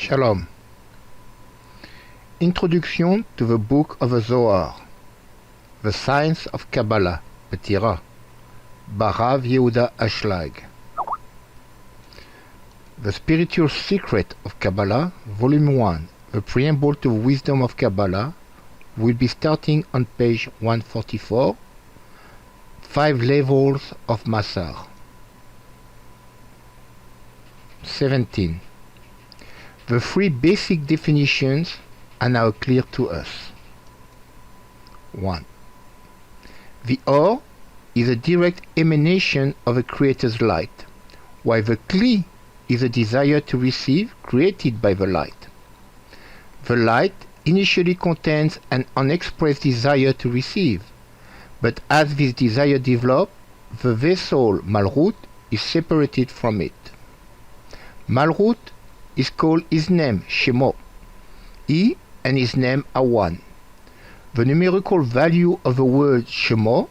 Shalom. Introduction to the Book of Zohar, The Science of Kabbalah, Peticha, by Rav Yehuda Ashlag. The Spiritual Secret of Kabbalah, Volume 1, The Preamble to Wisdom of Kabbalah, will be starting on page 144, 5 Levels of Masach. 17. The three basic definitions are now clear to us. 1. The Or is a direct emanation of a Creator's light, while the Kli is a desire to receive created by the light. The light initially contains an unexpressed desire to receive, but as this desire develops, the vessel Malchut is separated from it. Malchut is called his name Shemo. He and his name are one. The numerical value of the word Shemo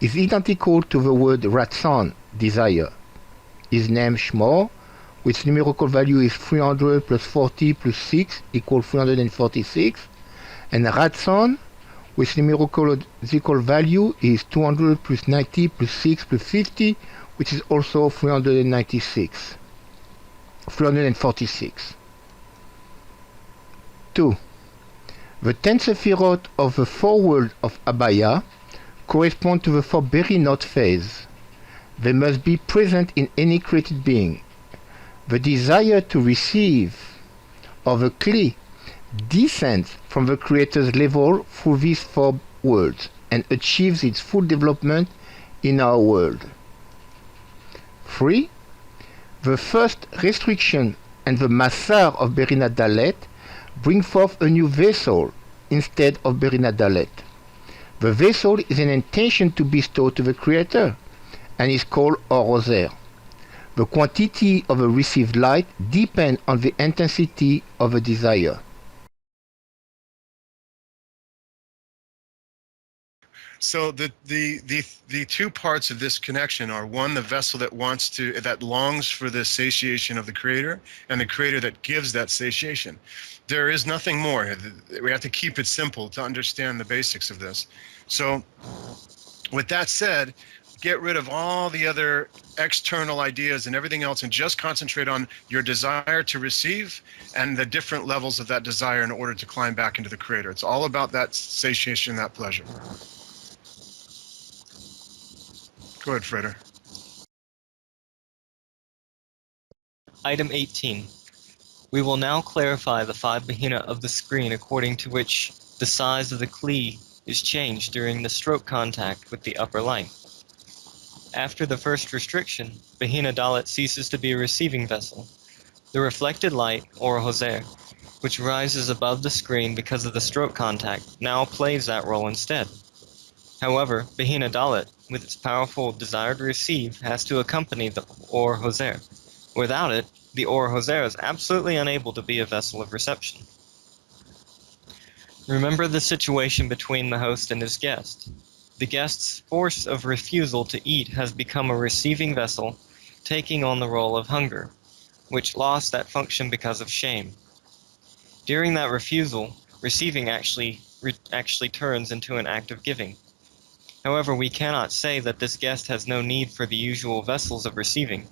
is identical to the word Ratzon, desire. His name Shmo, which numerical value is 300 plus 40 plus 6 equals 346, and Ratzon, which numerical value is 200 plus 90 plus 6 plus 50, which is also 346. 346. 2. The 10 Sephirot of the four worlds of Abaya correspond to the four Berinot phase. They must be present in any created being. The desire to receive of the Kli descends from the Creator's level through these four worlds and achieves its full development in our world. 3. The first restriction and the Masach of Berina Dalet bring forth a new vessel instead of Berina Dalet. The vessel is an intention to bestow to the Creator and is called Or Ozer. The quantity of the received light depends on the intensity of the desire. So the two parts of this connection are, one, the vessel that longs for the satiation of the Creator, and the Creator that gives that satiation. There is nothing more. We have to keep it simple to understand the basics of this. So with that said, get rid of all the other external ideas and everything else and just concentrate on your desire to receive and the different levels of that desire in order to climb back into the Creator. It's all about that satiation, that pleasure. Go ahead, Freder. Item 18. We will now clarify the 5 behina of the screen according to which the size of the Kli is changed during the stroke contact with the upper light. After the first restriction, behina Dalet ceases to be a receiving vessel. The reflected light, or Hoser, which rises above the screen because of the stroke contact, now plays that role instead. However, behina Dalet, with its powerful desire to receive, has to accompany the Or Hoser. Without it, the Or Hoser is absolutely unable to be a vessel of reception. Remember the situation between the host and his guest. The guest's force of refusal to eat has become a receiving vessel, taking on the role of hunger, which lost that function because of shame. During that refusal, receiving actually turns into an act of giving. However, we cannot say that this guest has no need for the usual vessels of receiving.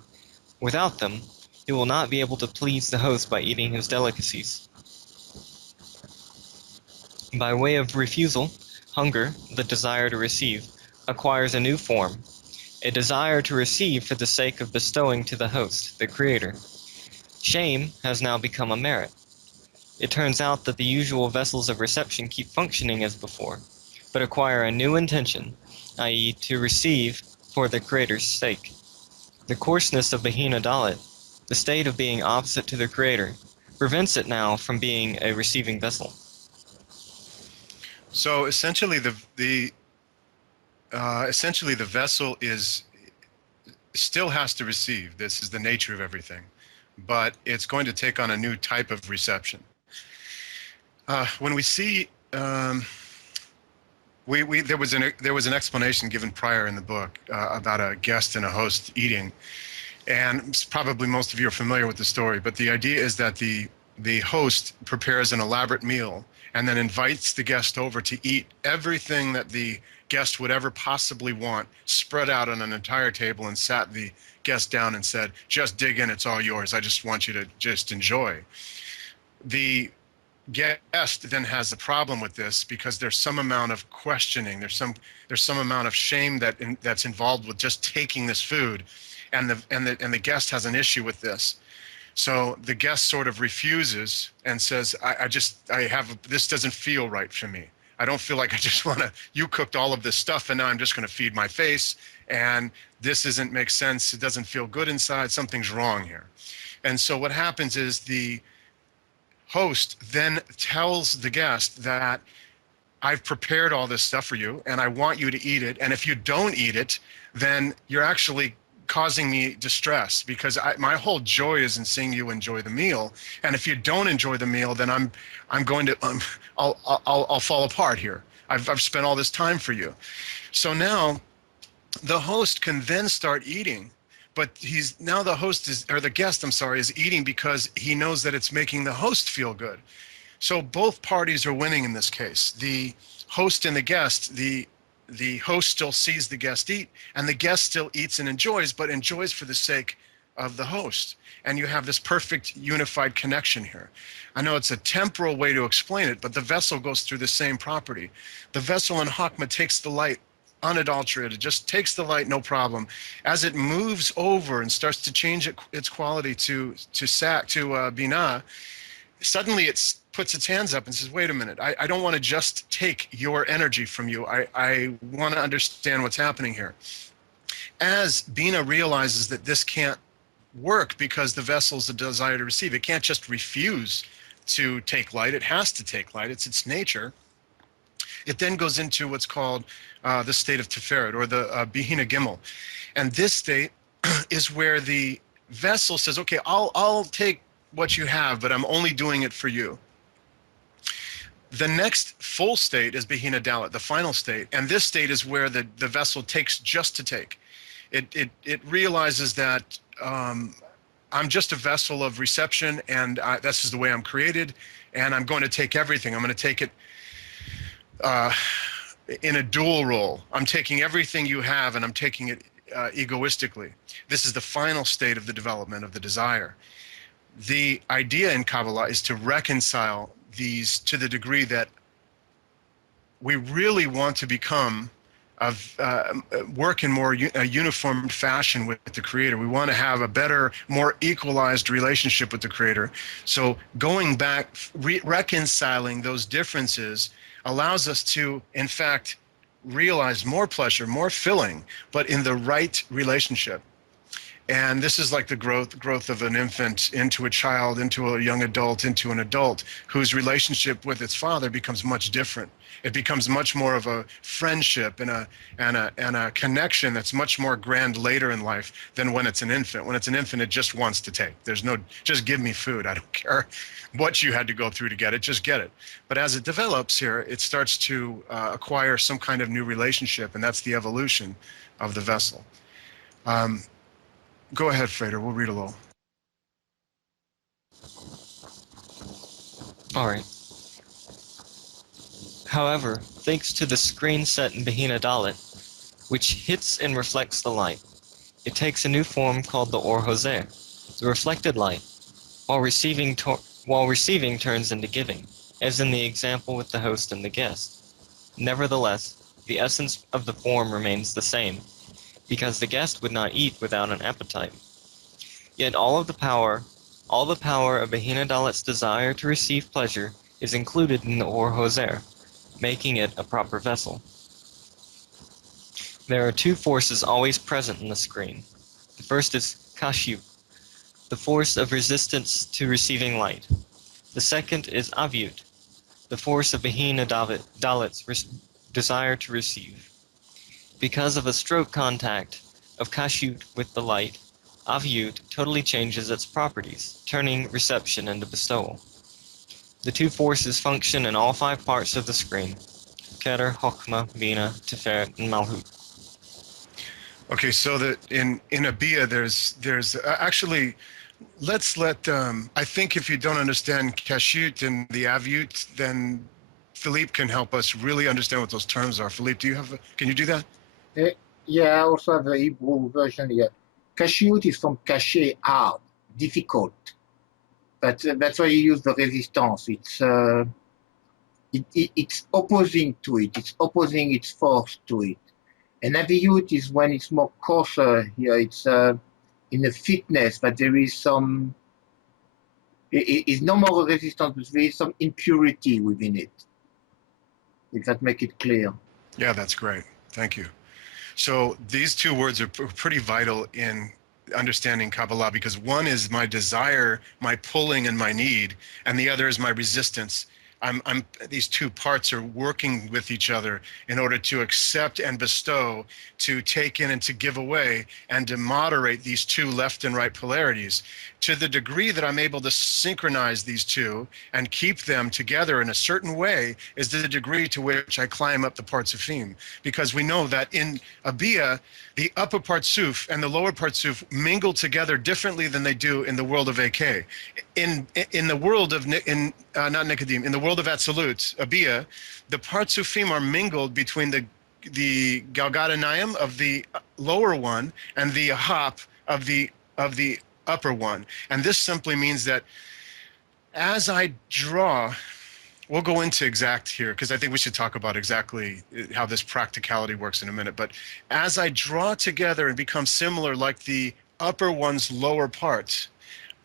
Without them, he will not be able to please the host by eating his delicacies. By way of refusal, hunger, the desire to receive, acquires a new form, a desire to receive for the sake of bestowing to the host, the Creator. Shame has now become a merit. It turns out that the usual vessels of reception keep functioning as before, but acquire a new intention, i.e., to receive for the Creator's sake. The coarseness of behina Dalet, the state of being opposite to the Creator, prevents it now from being a receiving vessel. So essentially, the vessel still has to receive. This is the nature of everything, but it's going to take on a new type of reception. When we see there was an explanation given prior in the book about a guest and a host eating, and probably most of you are familiar with the story. But the idea is that the the host prepares an elaborate meal and then invites the guest over to eat everything that the guest would ever possibly want, spread out on an entire table, and sat the guest down and said, just dig in, it's all yours. I just want you to just enjoy. The guest then has a problem with this because there's some amount of questioning, there's some amount of shame that's involved with just taking this food, and the guest has an issue with this. So the guest sort of refuses and says, this doesn't feel right for me. I don't feel like I just want to, you cooked all of this stuff and now I'm just going to feed my face, and this doesn't make sense. It doesn't feel good inside. Something's wrong here. And so what happens is the host then tells the guest that I've prepared all this stuff for you and I want you to eat it. And if you don't eat it, then you're actually causing me distress, because my whole joy is in seeing you enjoy the meal. And if you don't enjoy the meal, then I'm going to I'll fall apart here. I've spent all this time for you. So now the host can then start eating, but the guest, I'm sorry, is eating because he knows that it's making the host feel good. So both parties are winning in this case. The host and the guest, the host still sees the guest eat, and the guest still eats and enjoys, but enjoys for the sake of the host. And you have this perfect unified connection here. I know it's a temporal way to explain it, but the vessel goes through the same property. The vessel in Chokmah takes the light unadulterated, just takes the light, no problem. As it moves over and starts to change its quality to Binah, suddenly it puts its hands up and says, wait a minute, I don't want to just take your energy from you. I want to understand what's happening here. As Bina realizes that this can't work because the vessel's a desire to receive, it can't just refuse to take light, it has to take light, it's its nature. It then goes into what's called the state of Tiferet, or the Bihina Gimel. And this state is where the vessel says, okay, I'll take what you have, but I'm only doing it for you. The next full state is Bihina Dalet, the final state. And this state is where the vessel takes just to take. It realizes that I'm just a vessel of reception, and this is the way I'm created, and I'm going to take everything. I'm going to take it in a dual role. I'm taking everything you have, and I'm taking it egoistically. This is the final state of the development of the desire. The idea in Kabbalah is to reconcile these to the degree that we really want to become work in more a uniform fashion with the Creator. We want to have a better, more equalized relationship with the Creator. So going back, reconciling those differences allows us to, in fact, realize more pleasure, more filling, but in the right relationship. And this is like the growth of an infant into a child, into a young adult, into an adult whose relationship with its father becomes much different. It becomes much more of a friendship and a connection that's much more grand later in life than when it's an infant. When it's an infant, it just wants to take. There's no, just give me food. I don't care what you had to go through to get it, just get it. But as it develops here, it starts to acquire some kind of new relationship, and that's the evolution of the vessel. Go ahead, Frater. We'll read a little. All right. However, thanks to the screen set in Bihina Dalet, which hits and reflects the light, it takes a new form called the Or Hoser, the reflected light, while receiving turns into giving, as in the example with the host and the guest. Nevertheless, the essence of the form remains the same, because the guest would not eat without an appetite. Yet all the power of Bihina Dalet's desire to receive pleasure is included in the Or Hoser, making it a proper vessel. There are two forces always present in the screen. The first is Kashyut, the force of resistance to receiving light. The second is Avyut, the force of Bihina Dalet's desire to receive. Because of a stroke contact of Kashyut with the light, Avyut totally changes its properties, turning reception into bestowal. The two forces function in all 5 parts of the screen: Keter, Chokmah, Bina, Tiferet, and Malhut. Okay, so that in Abia, there's actually let's let, I think if you don't understand Kashut and the Avyut, then Philippe can help us really understand what those terms are. Philippe, can you do that? Yeah, I also have the Hebrew version here. Kashiut is from caché, hard, difficult. That's why you use the resistance. It's opposing to it. It's opposing its force to it. And Aviut is when it's more coarser here. It's in the fitness, but there is some. It's no more resistance, but there is some impurity within it. If that make it clear. Yeah, that's great. Thank you. So these two words are pretty vital in understanding Kabbalah, because one is my desire, my pulling, and my need, and the other is my resistance. These two parts are working with each other in order to accept and bestow, to take in and to give away, and to moderate these two left and right polarities. To the degree that I'm able to synchronize these two and keep them together in a certain way is the degree to which I climb up the parts of theme. Because we know that in Abia, the upper Partsuf and the lower Partsuf mingle together differently than they do in the world of AK. In the world of, not Nicodim, in the world of Atzilut, Abia, the Partsufim are mingled between the Galgadanayim of the lower one and the Hop of the upper one. And this simply means that as I draw, we'll go into exact here, because I think we should talk about exactly how this practicality works in a minute. But as I draw together and become similar like the upper one's lower part,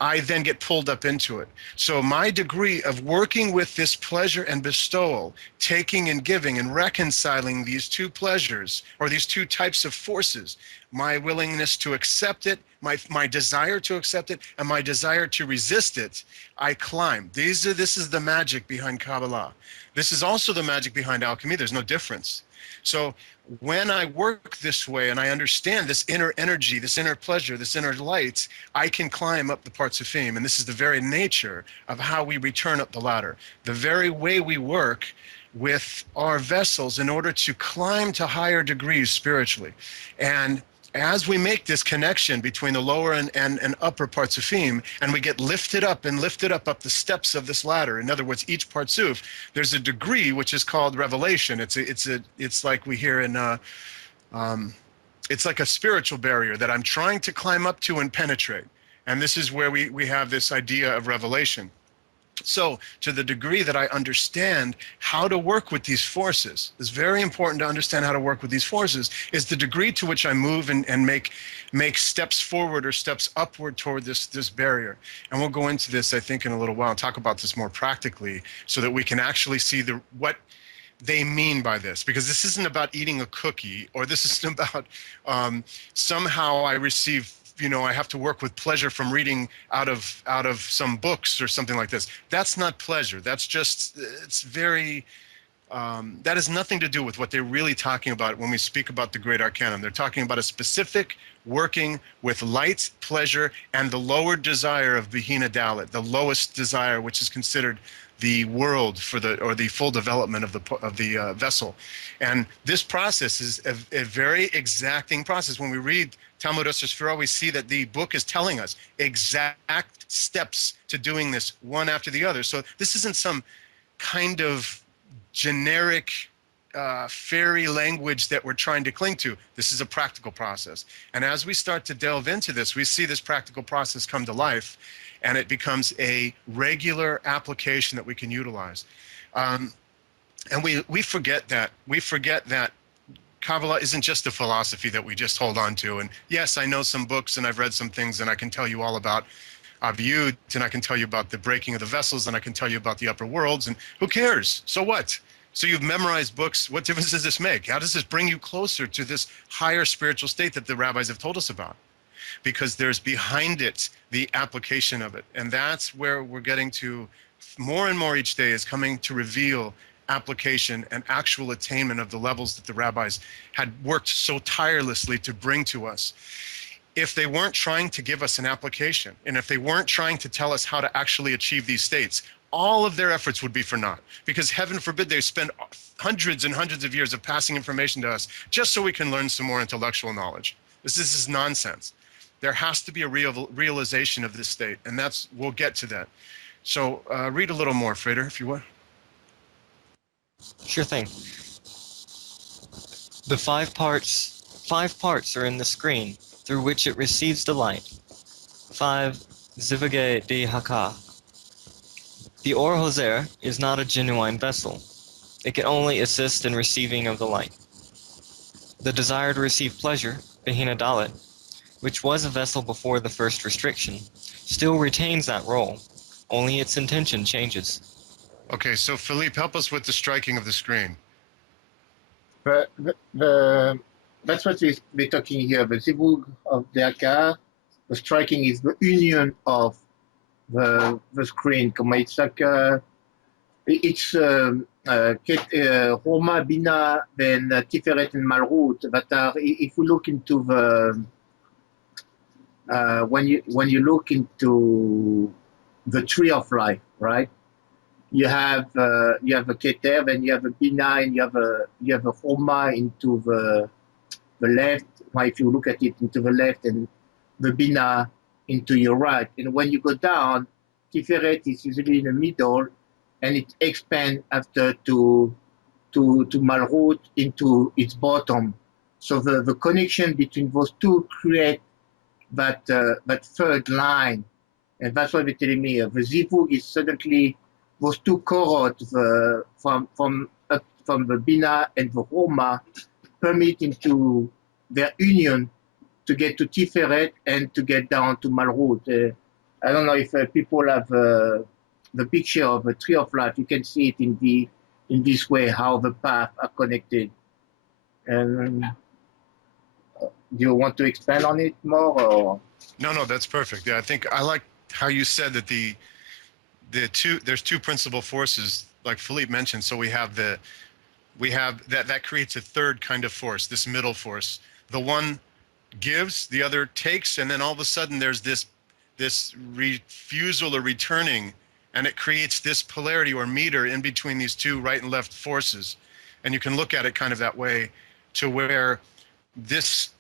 I then get pulled up into it. So my degree of working with this pleasure and bestowal, taking and giving and reconciling these two pleasures, or these two types of forces, my willingness to accept it, my desire to accept it, and my desire to resist it, I climb. This is the magic behind Kabbalah. This is also the magic behind alchemy. There's no difference. So when I work this way and I understand this inner energy, this inner pleasure, this inner light, I can climb up the parts of fame. And this is the very nature of how we return up the ladder. The very way we work with our vessels in order to climb to higher degrees spiritually. And as we make this connection between the lower and upper parts of theme, and we get lifted up up the steps of this ladder. In other words, each partsuf, there's a degree which is called revelation. It's like we hear in it's like a spiritual barrier that I'm trying to climb up to and penetrate. And this is where we have this idea of revelation. So to the degree that I understand how to work with these forces, it's very important to understand how to work with these forces, is the degree to which I move and make steps forward or steps upward toward this barrier. And we'll go into this, I think, in a little while and talk about this more practically so that we can actually see what they mean by this, because this isn't about eating a cookie, or this isn't about somehow I receive, I have to work with pleasure from reading out of some books or something like this. That's not pleasure. That's just, it's very, that has nothing to do with what they're really talking about when we speak about the Great Arcanum. They're talking about a specific working with light, pleasure, and the lower desire of Bihina Dalit, the lowest desire, which is considered the world for the full development of the vessel. And this process is a very exacting process. When we read Talmud Osir, we see that the book is telling us exact steps to doing this one after the other. So this isn't some kind of generic fairy language that we're trying to cling to. This is a practical process. And as we start to delve into this, we see this practical process come to life, and it becomes a regular application that we can utilize. And we forget that. We forget that Kabbalah isn't just a philosophy that we just hold on to. And yes, I know some books and I've read some things and I can tell you all about Avyut, and I can tell you about the breaking of the vessels, and I can tell you about the upper worlds, and who cares? So what? So you've memorized books. What difference does this make? How does this bring you closer to this higher spiritual state that the rabbis have told us about? Because there's behind it the application of it. And that's where we're getting to more and more each day, is coming to reveal application and actual attainment of the levels that the rabbis had worked so tirelessly to bring to us. If they weren't trying to give us an application, and if they weren't trying to tell us how to actually achieve these states, all of their efforts would be for naught. Because heaven forbid they spend hundreds and hundreds of years of passing information to us just so we can learn some more intellectual knowledge. This is nonsense. There has to be a realization of this state, and we'll get to that. So read a little more, Frater, if you would. Sure thing. The five parts are in the screen through which it receives the light. 5 Zivage de Haka. The Or Hoser is not a genuine vessel. It can only assist in receiving of the light. The desire to receive pleasure, Behina Dalit, which was a vessel before the first restriction, still retains that role, only its intention changes. Okay, so Philippe, help us with the striking of the screen. That's what we're talking here. The zivug of the akar, the striking is the union of the screen. It's like it's Roma, Bina, then Tiferet and Malrut. That are, if we look into the when you look into the tree of life, right? You have a Keter, then you have a Bina, and you have a Roma into the left. Well, if you look at it into the left, and the Bina into your right. And when you go down, Tiferet is usually in the middle, and it expands after to Malrut into its bottom. So the connection between those two create that third line, and that's what they're telling me. The zivug is suddenly those two cohorts from the Bina and the Roma permit into their union to get to Tiferet and to get down to Malrut. I don't know if people have the picture of a tree of life. You can see it in this way, how the paths are connected. And do you want to expand on it more? Or? No, that's perfect. Yeah, I think I like how you said that there's two principal forces, like Philippe mentioned. So we have that creates a third kind of force, this middle force. The one gives, the other takes, and then all of a sudden there's this refusal or returning, and it creates this polarity or meter in between these two right and left forces. And you can look at it kind of that way, to where this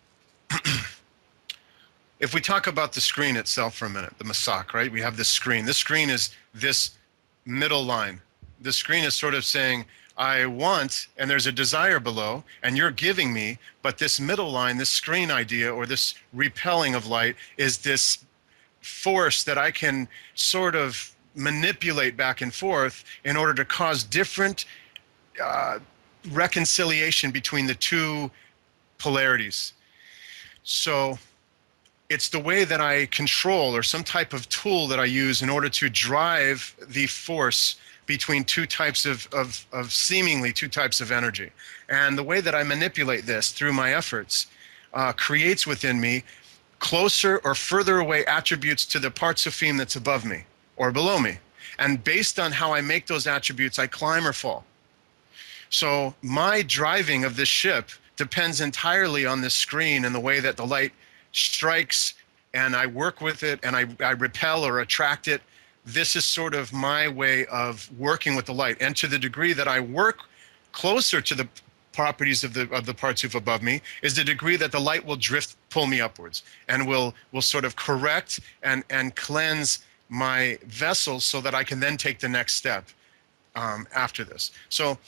if we talk about the screen itself for a minute, the Masach, right? We have this screen. This screen is this middle line. The screen is sort of saying, I want, and there's a desire below, and you're giving me, but this middle line, this screen idea, or this repelling of light, is this force that I can sort of manipulate back and forth in order to cause different reconciliation between the two polarities. So it's the way that I control, or some type of tool that I use in order to drive the force between two types of seemingly two types of energy. And the way that I manipulate this through my efforts creates within me closer or further away attributes to the part Sufim that's above me or below me. And based on how I make those attributes, I climb or fall. So my driving of this ship depends entirely on this screen and the way that the light strikes, and I work with it, and I repel or attract it. This is sort of my way of working with the light. And to the degree that I work closer to the properties of the Partsuf above me, is the degree that the light will pull me upwards, and will sort of correct and cleanse my vessel, so that I can then take the next step after this. So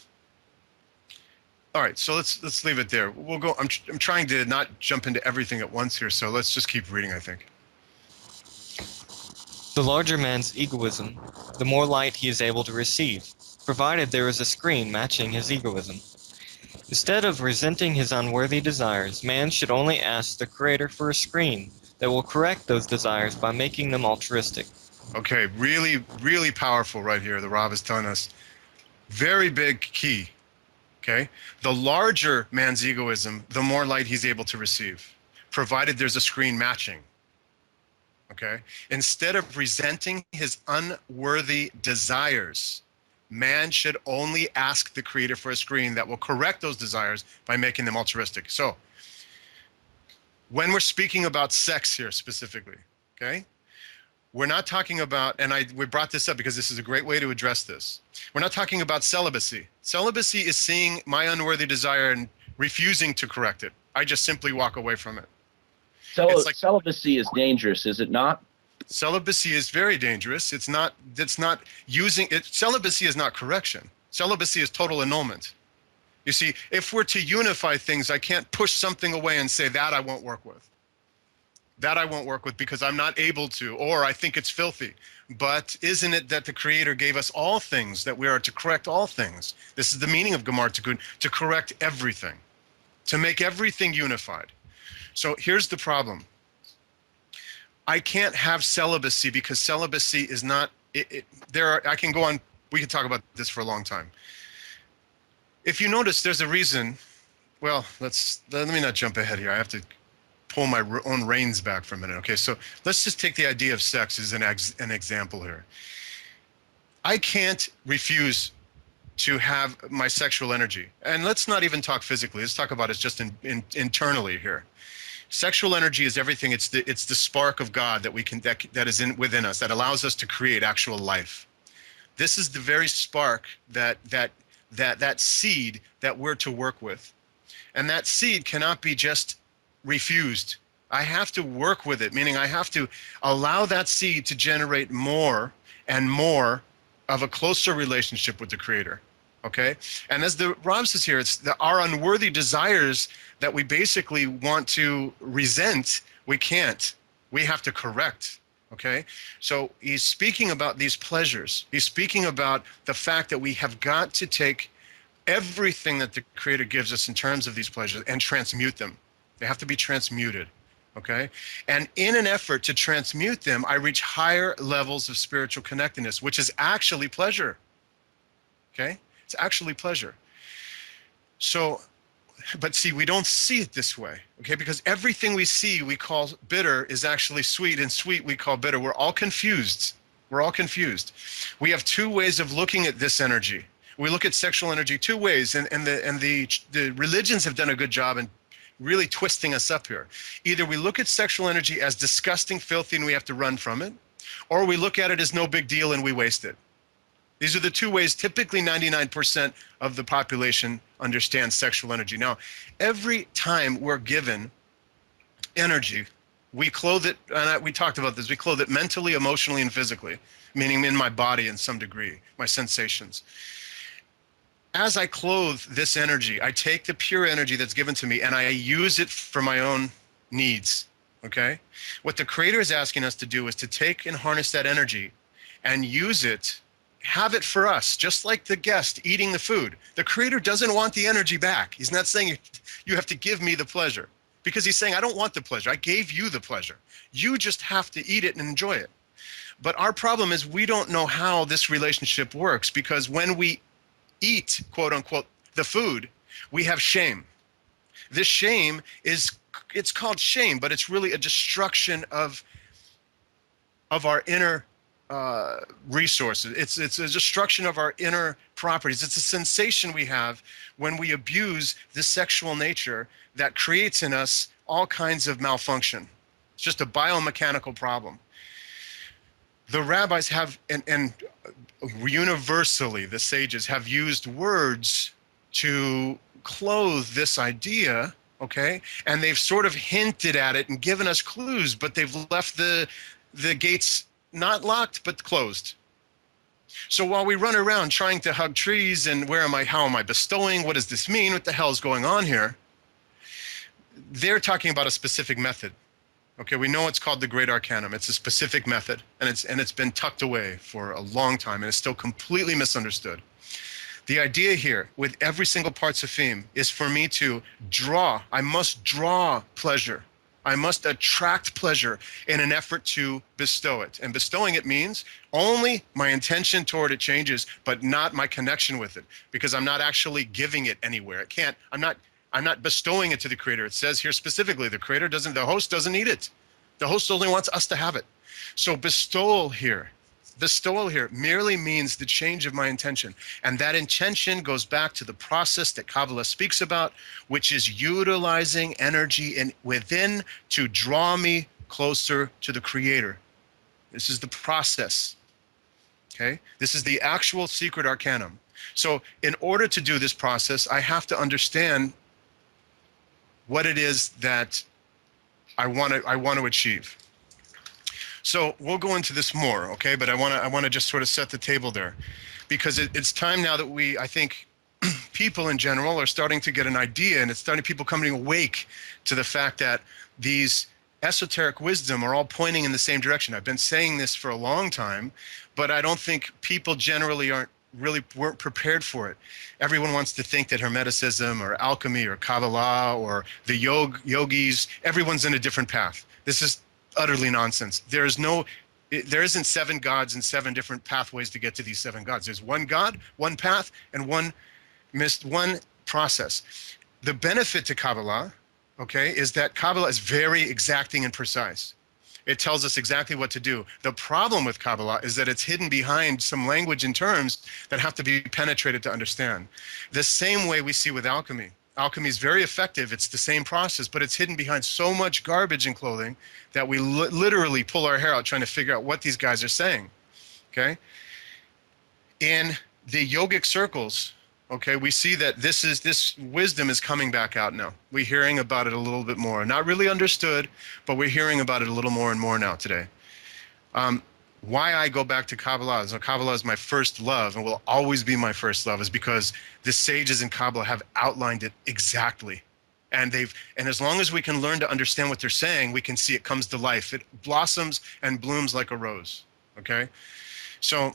all right, so let's leave it there. We'll go. I'm trying to not jump into everything at once here, so let's just keep reading, I think. The larger man's egoism, the more light he is able to receive, provided there is a screen matching his egoism. Instead of resenting his unworthy desires, man should only ask the Creator for a screen that will correct those desires by making them altruistic. Okay, really, really powerful right here. The Rav is telling us. Very big key. Okay, the larger man's egoism, the more light he's able to receive, provided there's a screen matching. Okay, instead of resenting his unworthy desires, man should only ask the Creator for a screen that will correct those desires by making them altruistic. So when we're speaking about sex here specifically, okay, we're not talking about, and we brought this up because this is a great way to address this. We're not talking about celibacy. Celibacy is seeing my unworthy desire and refusing to correct it. I just simply walk away from it. It's like Celibacy is dangerous, is it not? celibacy is very dangerous. It's not using it. Celibacy is not correction. Celibacy is total annulment. You see, if we're to unify things, I can't push something away and say that I won't work with. That I won't work with because I'm not able to, or I think it's filthy. But isn't it that the Creator gave us all things, that we are to correct all things? This is the meaning of Gemar Tikkun, to correct everything, to make everything unified. So here's the problem. I can't have celibacy because celibacy is not, I can go on, we can talk about this for a long time. If you notice, there's a reason, well, let me not jump ahead here. I have to pull my own reins back for a minute. Okay, so let's just take the idea of sex as an example here. I can't refuse to have my sexual energy. And let's not even talk physically. Let's talk about it just internally here. Sexual energy is everything. It's the spark of God that we can that is within us, that allows us to create actual life. This is the very spark that seed that we're to work with. And that seed cannot be just refused. I have to work with it, meaning I have to allow that seed to generate more and more of a closer relationship with the Creator. Okay? And as the Rav says here, it's our unworthy desires that we basically want to resent, we can't. We have to correct. Okay? So he's speaking about these pleasures. He's speaking about the fact that we have got to take everything that the Creator gives us in terms of these pleasures and transmute them. They have to be transmuted. Okay? And in an effort to transmute them, I reach higher levels of spiritual connectedness, which is actually pleasure. Okay? It's actually pleasure. So, but see, we don't see it this way, okay? Because everything we see we call bitter is actually sweet, and sweet we call bitter. We're all confused. We're all confused. We have two ways of looking at this energy. We look at sexual energy two ways, and the religions have done a good job in really twisting us up here. Either we look at sexual energy as disgusting, filthy, and we have to run from it, or we look at it as no big deal and we waste it. These are the two ways typically 99% of the population understands sexual energy. Now, every time we're given energy, we clothe it, and we talked about this, we clothe it mentally, emotionally, and physically, meaning in my body in some degree, my sensations. As I clothe this energy, I take the pure energy that's given to me and I use it for my own needs, okay? What the Creator is asking us to do is to take and harness that energy and use it, have it for us, just like the guest eating the food. The Creator doesn't want the energy back. He's not saying you have to give me the pleasure, because he's saying, I don't want the pleasure. I gave you the pleasure. You just have to eat it and enjoy it. But our problem is we don't know how this relationship works, because when we eat, quote unquote, the food, we have shame. This shame it's called shame, but it's really a destruction of our inner resources. It's a destruction of our inner properties. It's a sensation we have when we abuse the sexual nature that creates in us all kinds of malfunction. It's just a biomechanical problem. The rabbis have, and universally the sages have used words to clothe this idea, okay? And they've sort of hinted at it and given us clues, but they've left the gates not locked, but closed. So while we run around trying to hug trees and how am I bestowing? What does this mean? What the hell is going on here? They're talking about a specific method. Okay, we know it's called the Great Arcanum. It's a specific method, and it's been tucked away for a long time, and it's still completely misunderstood. The idea here with every single parts of theme is for me to draw. I must draw pleasure. I must attract pleasure in an effort to bestow it. And bestowing it means only my intention toward it changes, but not my connection with it, because I'm not actually giving it anywhere. I'm not bestowing it to the Creator. It says here specifically, the host doesn't need it. The host only wants us to have it. So bestowal here merely means the change of my intention. And that intention goes back to the process that Kabbalah speaks about, which is utilizing energy within to draw me closer to the Creator. This is the process, okay? This is the actual secret arcanum. So in order to do this process, I have to understand what it is that I want to achieve. So we'll go into this more, okay? But I want to just sort of set the table there, because it's time now that I think people in general are starting to get an idea, and it's starting people coming awake to the fact that these esoteric wisdom are all pointing in the same direction. I've been saying this for a long time, but I don't think people generally weren't prepared for it. Everyone wants to think that Hermeticism or alchemy or Kabbalah or the yogis, everyone's in a different path. This is utterly nonsense. There isn't 7 gods and 7 different pathways to get to these 7 gods. There's one God, one path, and one process. The benefit to Kabbalah, okay, is that Kabbalah is very exacting and precise. It tells us exactly what to do. The problem with Kabbalah is that it's hidden behind some language and terms that have to be penetrated to understand. The same way we see with alchemy. Alchemy is very effective. It's the same process, but it's hidden behind so much garbage and clothing that we literally pull our hair out trying to figure out what these guys are saying, okay? In the yogic circles, okay, we see that this wisdom is coming back out now. We're hearing about it a little bit more. Not really understood, but we're hearing about it a little more and more now today. Why I go back to Kabbalah, so Kabbalah is my first love and will always be my first love, is because the sages in Kabbalah have outlined it exactly. And as long as we can learn to understand what they're saying, we can see it comes to life. It blossoms and blooms like a rose, okay? So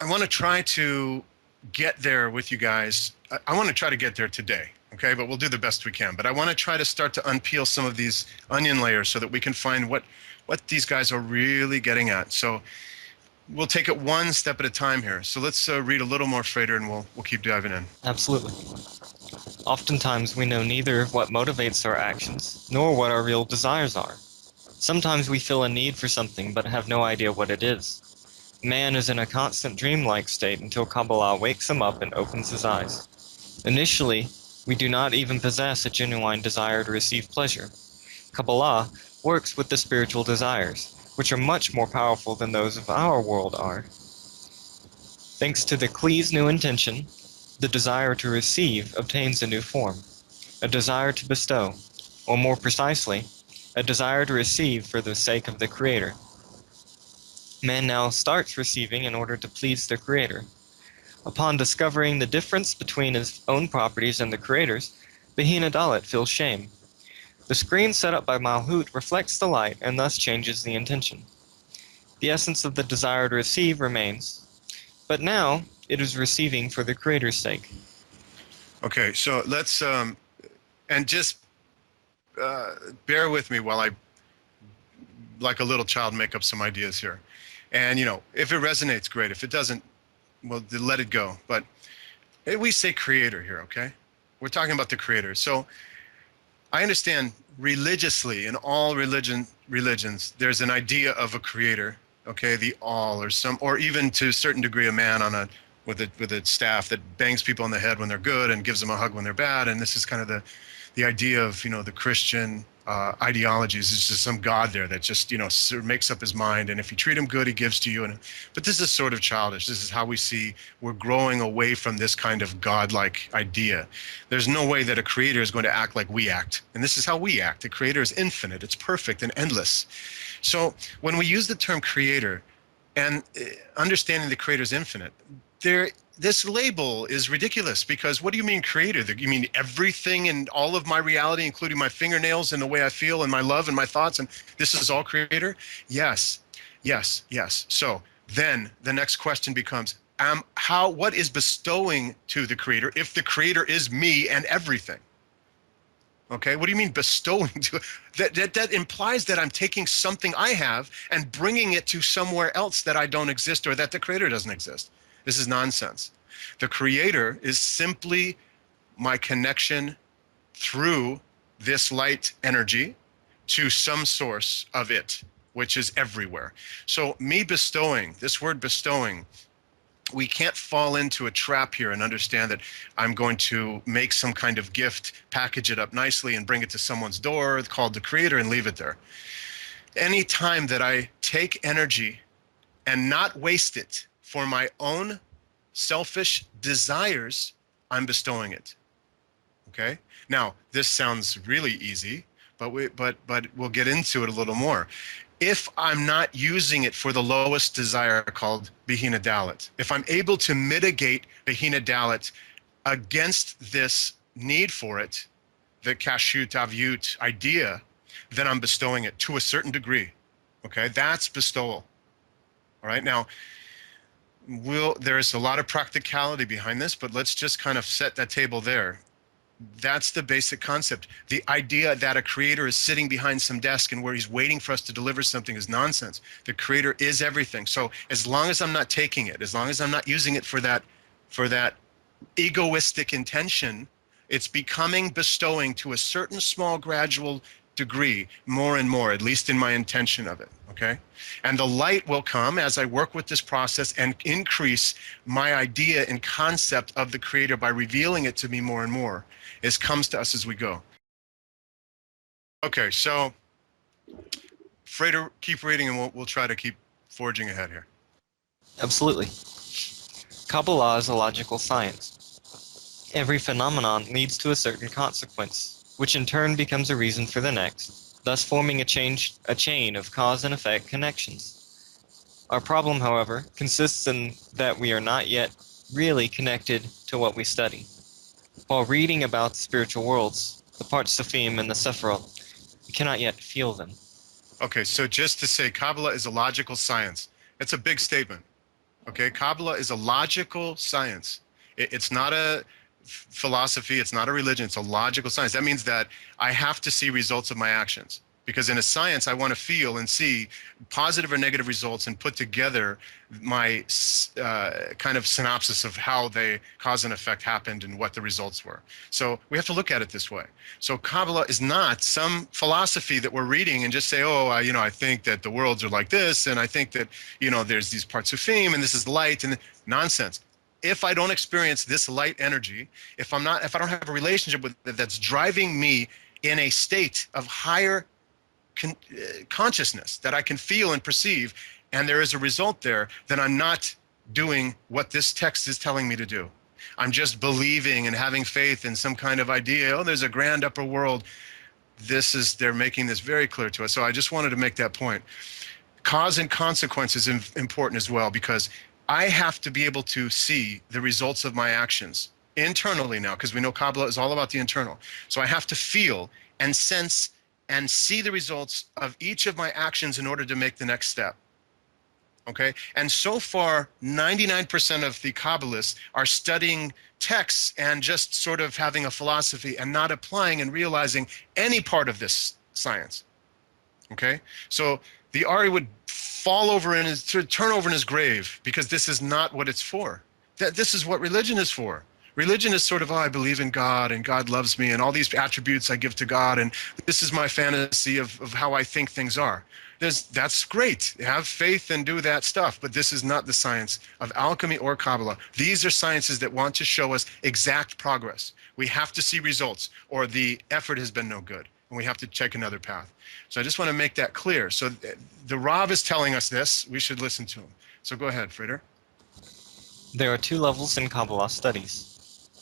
I want to try to get there with you guys. I want to try to get there today, okay? But we'll do the best we can. But I want to try to start to unpeel some of these onion layers so that we can find what these guys are really getting at. So we'll take it one step at a time here. So let's read a little more, Frater, and we'll keep diving in. Absolutely. Oftentimes we know neither what motivates our actions nor what our real desires are. Sometimes we feel a need for something but have no idea what it is. Man is in a constant dreamlike state until Kabbalah wakes him up and opens his eyes. Initially, we do not even possess a genuine desire to receive pleasure. Kabbalah works with the spiritual desires, which are much more powerful than those of our world are. Thanks to the Klee's new intention, the desire to receive obtains a new form, a desire to bestow, or more precisely, a desire to receive for the sake of the Creator. Man now starts receiving in order to please the Creator. Upon discovering the difference between his own properties and the Creator's, Behina Dalit feels shame. The screen set up by Malhut reflects the light and thus changes the intention. The essence of the desire to receive remains, but now it is receiving for the Creator's sake. Okay, so let's, and just bear with me while I, like a little child, make up some ideas here. And, if it resonates, great. If it doesn't, well, then let it go. But we say Creator here, okay? We're talking about the Creator. So I understand religiously, in all religions, there's an idea of a Creator, okay? The all, or even to a certain degree, a man with a staff that bangs people on the head when they're good and gives them a hug when they're bad. And this is kind of the idea of, the Christian ideologies. It's just some God there that just, sort of makes up his mind. And if you treat him good, he gives to you. But this is sort of childish. This is how we see we're growing away from this kind of God-like idea. There's no way that a Creator is going to act like we act. And this is how we act. The Creator is infinite. It's perfect and endless. So when we use the term Creator and understanding the Creator is infinite, this label is ridiculous, because what do you mean Creator? You mean everything in all of my reality, including my fingernails and the way I feel and my love and my thoughts, and this is all Creator? Yes, yes, yes. So then the next question becomes, what is bestowing to the Creator if the Creator is me and everything? Okay, what do you mean bestowing to? That implies that I'm taking something I have and bringing it to somewhere else that I don't exist, or that the Creator doesn't exist. This is nonsense. The Creator is simply my connection through this light energy to some source of it, which is everywhere. So me bestowing, this word bestowing, we can't fall into a trap here and understand that I'm going to make some kind of gift, package it up nicely, and bring it to someone's door called the Creator and leave it there. Any time that I take energy and not waste it for my own selfish desires, I'm bestowing it. Okay? Now, this sounds really easy, but we'll get into it a little more. If I'm not using it for the lowest desire called Bihina Dalit, if I'm able to mitigate Bihina Dalit against this need for it, the Kashut Avyut idea, then I'm bestowing it to a certain degree. Okay, that's bestowal. All right, now, there's a lot of practicality behind this, but let's just kind of set that table there. That's the basic concept. The idea that a creator is sitting behind some desk and where he's waiting for us to deliver something is nonsense. The creator is everything. So as long as I'm not taking it, as long as I'm not using it for that egoistic intention, it's becoming bestowing to a certain small gradual degree, more and more, at least in my intention of it, okay? And the light will come as I work with this process and increase my idea and concept of the creator by revealing it to me more and more. It comes to us as we go. Okay, so Frater, keep reading and we'll try to keep forging ahead here. Absolutely. Kabbalah is a logical science. Every phenomenon leads to a certain consequence, which in turn becomes a reason for the next, thus forming a chain of cause and effect connections. Our problem, however, consists in that we are not yet really connected to what we study. While reading about the spiritual worlds, the parts Sefim and the Sephiroth, we cannot yet feel them. Okay, so just to say, Kabbalah is a logical science. It's a big statement. Okay, Kabbalah is a logical science. It's not a philosophy, it's not a religion, it's a logical science. That means that I have to see results of my actions. Because in a science, I want to feel and see positive or negative results and put together my kind of synopsis of how the cause and effect happened and what the results were. So we have to look at it this way. So Kabbalah is not some philosophy that we're reading and just say, oh, I think that the worlds are like this, and I think that, there's these parts of fame, and this is light, and nonsense. If I don't experience this light energy, if I don't have a relationship with it that's driving me in a state of higher consciousness that I can feel and perceive, and there is a result there, then I'm not doing what this text is telling me to do. I'm just believing and having faith in some kind of idea. Oh, there's a grand upper world. They're making this very clear to us. So I just wanted to make that point. Cause and consequence is important as well, because I have to be able to see the results of my actions internally now, because we know Kabbalah is all about the internal. So I have to feel and sense and see the results of each of my actions in order to make the next step. Okay, and so far 99% of the Kabbalists are studying texts and just sort of having a philosophy and not applying and realizing any part of this science. Okay, so the Ari would turn over in his grave, because this is not what it's for. This is what religion is for. Religion is sort of, I believe in God and God loves me and all these attributes I give to God, and this is my fantasy of how I think things are. That's great. Have faith and do that stuff, but this is not the science of alchemy or Kabbalah. These are sciences that want to show us exact progress. We have to see results, or the effort has been no good, and we have to check another path. So I just want to make that clear. So the Rav is telling us this. We should listen to him. So go ahead, Frieder. There are two levels in Kabbalah studies.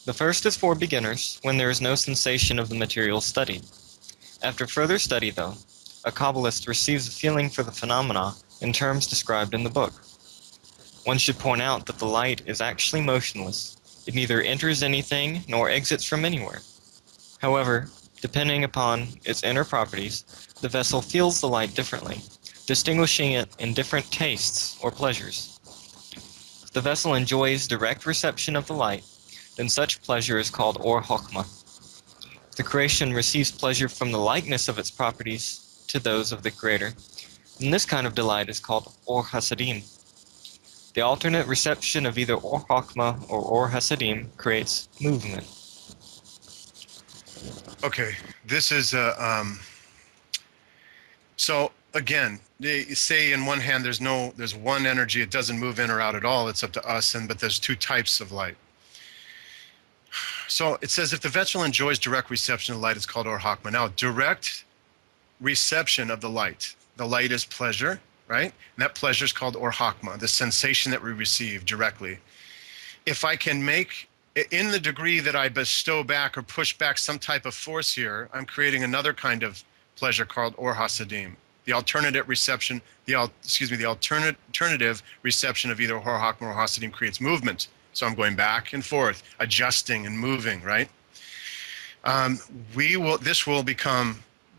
The first is for beginners, when there is no sensation of the material studied. After further study, though, a Kabbalist receives a feeling for the phenomena in terms described in the book. One should point out that the light is actually motionless. It neither enters anything nor exits from anywhere. However, depending upon its inner properties, the vessel feels the light differently, distinguishing it in different tastes or pleasures. If the vessel enjoys direct reception of the light, then such pleasure is called Or Chokmah. If the creation receives pleasure from the likeness of its properties to those of the Creator, then this kind of delight is called Or Hasadim. The alternate reception of either Or Chokmah or Or Hasadim creates movement. Okay, this is so again, they say in one hand there's one energy, it doesn't move in or out at all, it's up to us, but there's two types of light. So it says if the vessel enjoys direct reception of light, it's called Or Chokmah. Now, direct reception of the light is pleasure, right? And that pleasure is called Or Chokmah, the sensation that we receive directly. If I can make, in the degree that I bestow back or push back some type of force here, I'm creating another kind of pleasure called or hasadim. The alternative reception, the alternative reception of either hor hakma or hasadim creates movement. So I'm going back and forth, adjusting and moving, right? This will become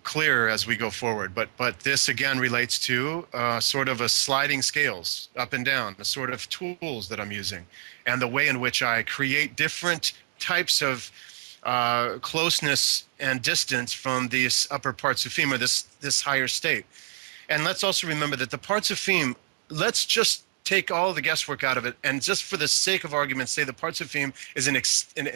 clearer as we go forward, but this again relates to sort of a sliding scales up and down, the sort of tools that I'm using, and the way in which I create different types of closeness and distance from these upper parts of Fim, or this higher state. And let's also remember that the parts of Fim, let's just take all the guesswork out of it, and just for the sake of argument, say the parts of Fim is an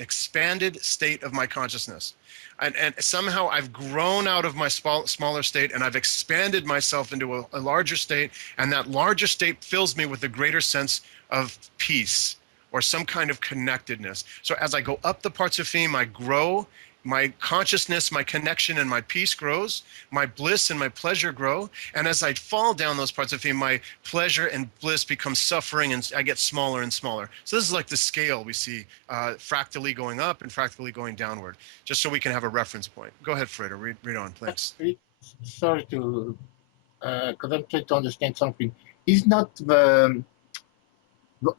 expanded state of my consciousness. And somehow I've grown out of my smaller state, and I've expanded myself into a larger state, and that larger state fills me with a greater sense of peace or some kind of connectedness. So as I go up the parts of Fim, I grow, my consciousness, my connection, and my peace grows, my bliss and my pleasure grow, and as I fall down those parts of Fim, my pleasure and bliss become suffering, and I get smaller and smaller. So this is like the scale we see fractally going up and fractally going downward, just so we can have a reference point. Go ahead, Freda, read on, please. Sorry to, because I'm trying to understand something. Is not the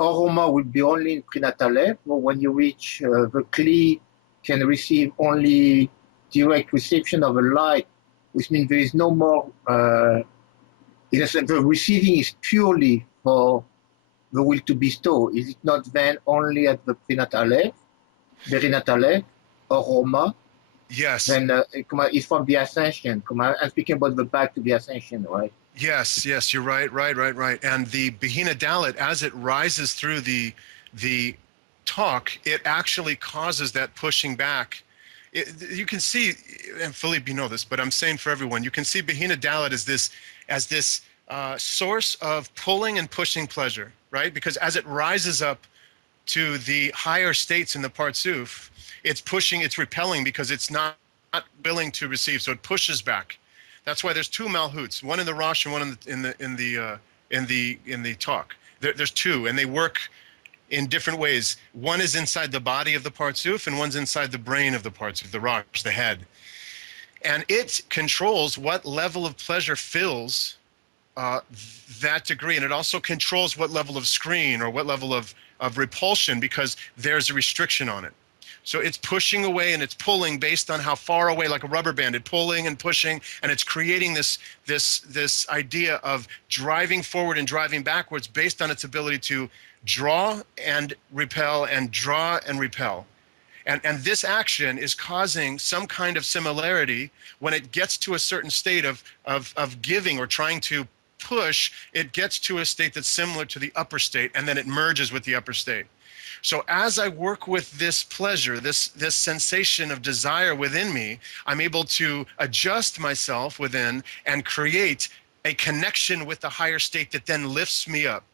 aroma will be only in prenatal level, when you reach the Kli can receive only direct reception of a light, which means there is no more, in a sense, the receiving is purely for the will to bestow. Is it not then only at the prenatal level, perinatal level, aroma? Yes. Then it's from the ascension. I'm speaking about the back to the ascension, right? Yes, you're right. And the Bihina Dalit, as it rises through the talk, it actually causes that pushing back. You can see, and Philippe, you know this, but I'm saying for everyone, you can see Bihina Dalit as this source of pulling and pushing pleasure, right? Because as it rises up to the higher states in the Partsuf, it's pushing, it's repelling, because it's not willing to receive, so it pushes back. That's why there's two Malhuts, one in the Rosh and one in the talk. There's two, and they work in different ways. One is inside the body of the Partsuf, and one's inside the brain of the Partsuf, the Rosh, the head. And it controls what level of pleasure fills that degree, and it also controls what level of screen or what level of repulsion, because there's a restriction on it. So it's pushing away and it's pulling based on how far away, like a rubber band, it's pulling and pushing, and it's creating this idea of driving forward and driving backwards based on its ability to draw and repel and draw and repel. And this action is causing some kind of similarity when it gets to a certain state of giving or trying to push. It gets to a state that's similar to the upper state, and then it merges with the upper state. So as I work with this pleasure, this sensation of desire within me, I'm able to adjust myself within and create a connection with the higher state that then lifts me up.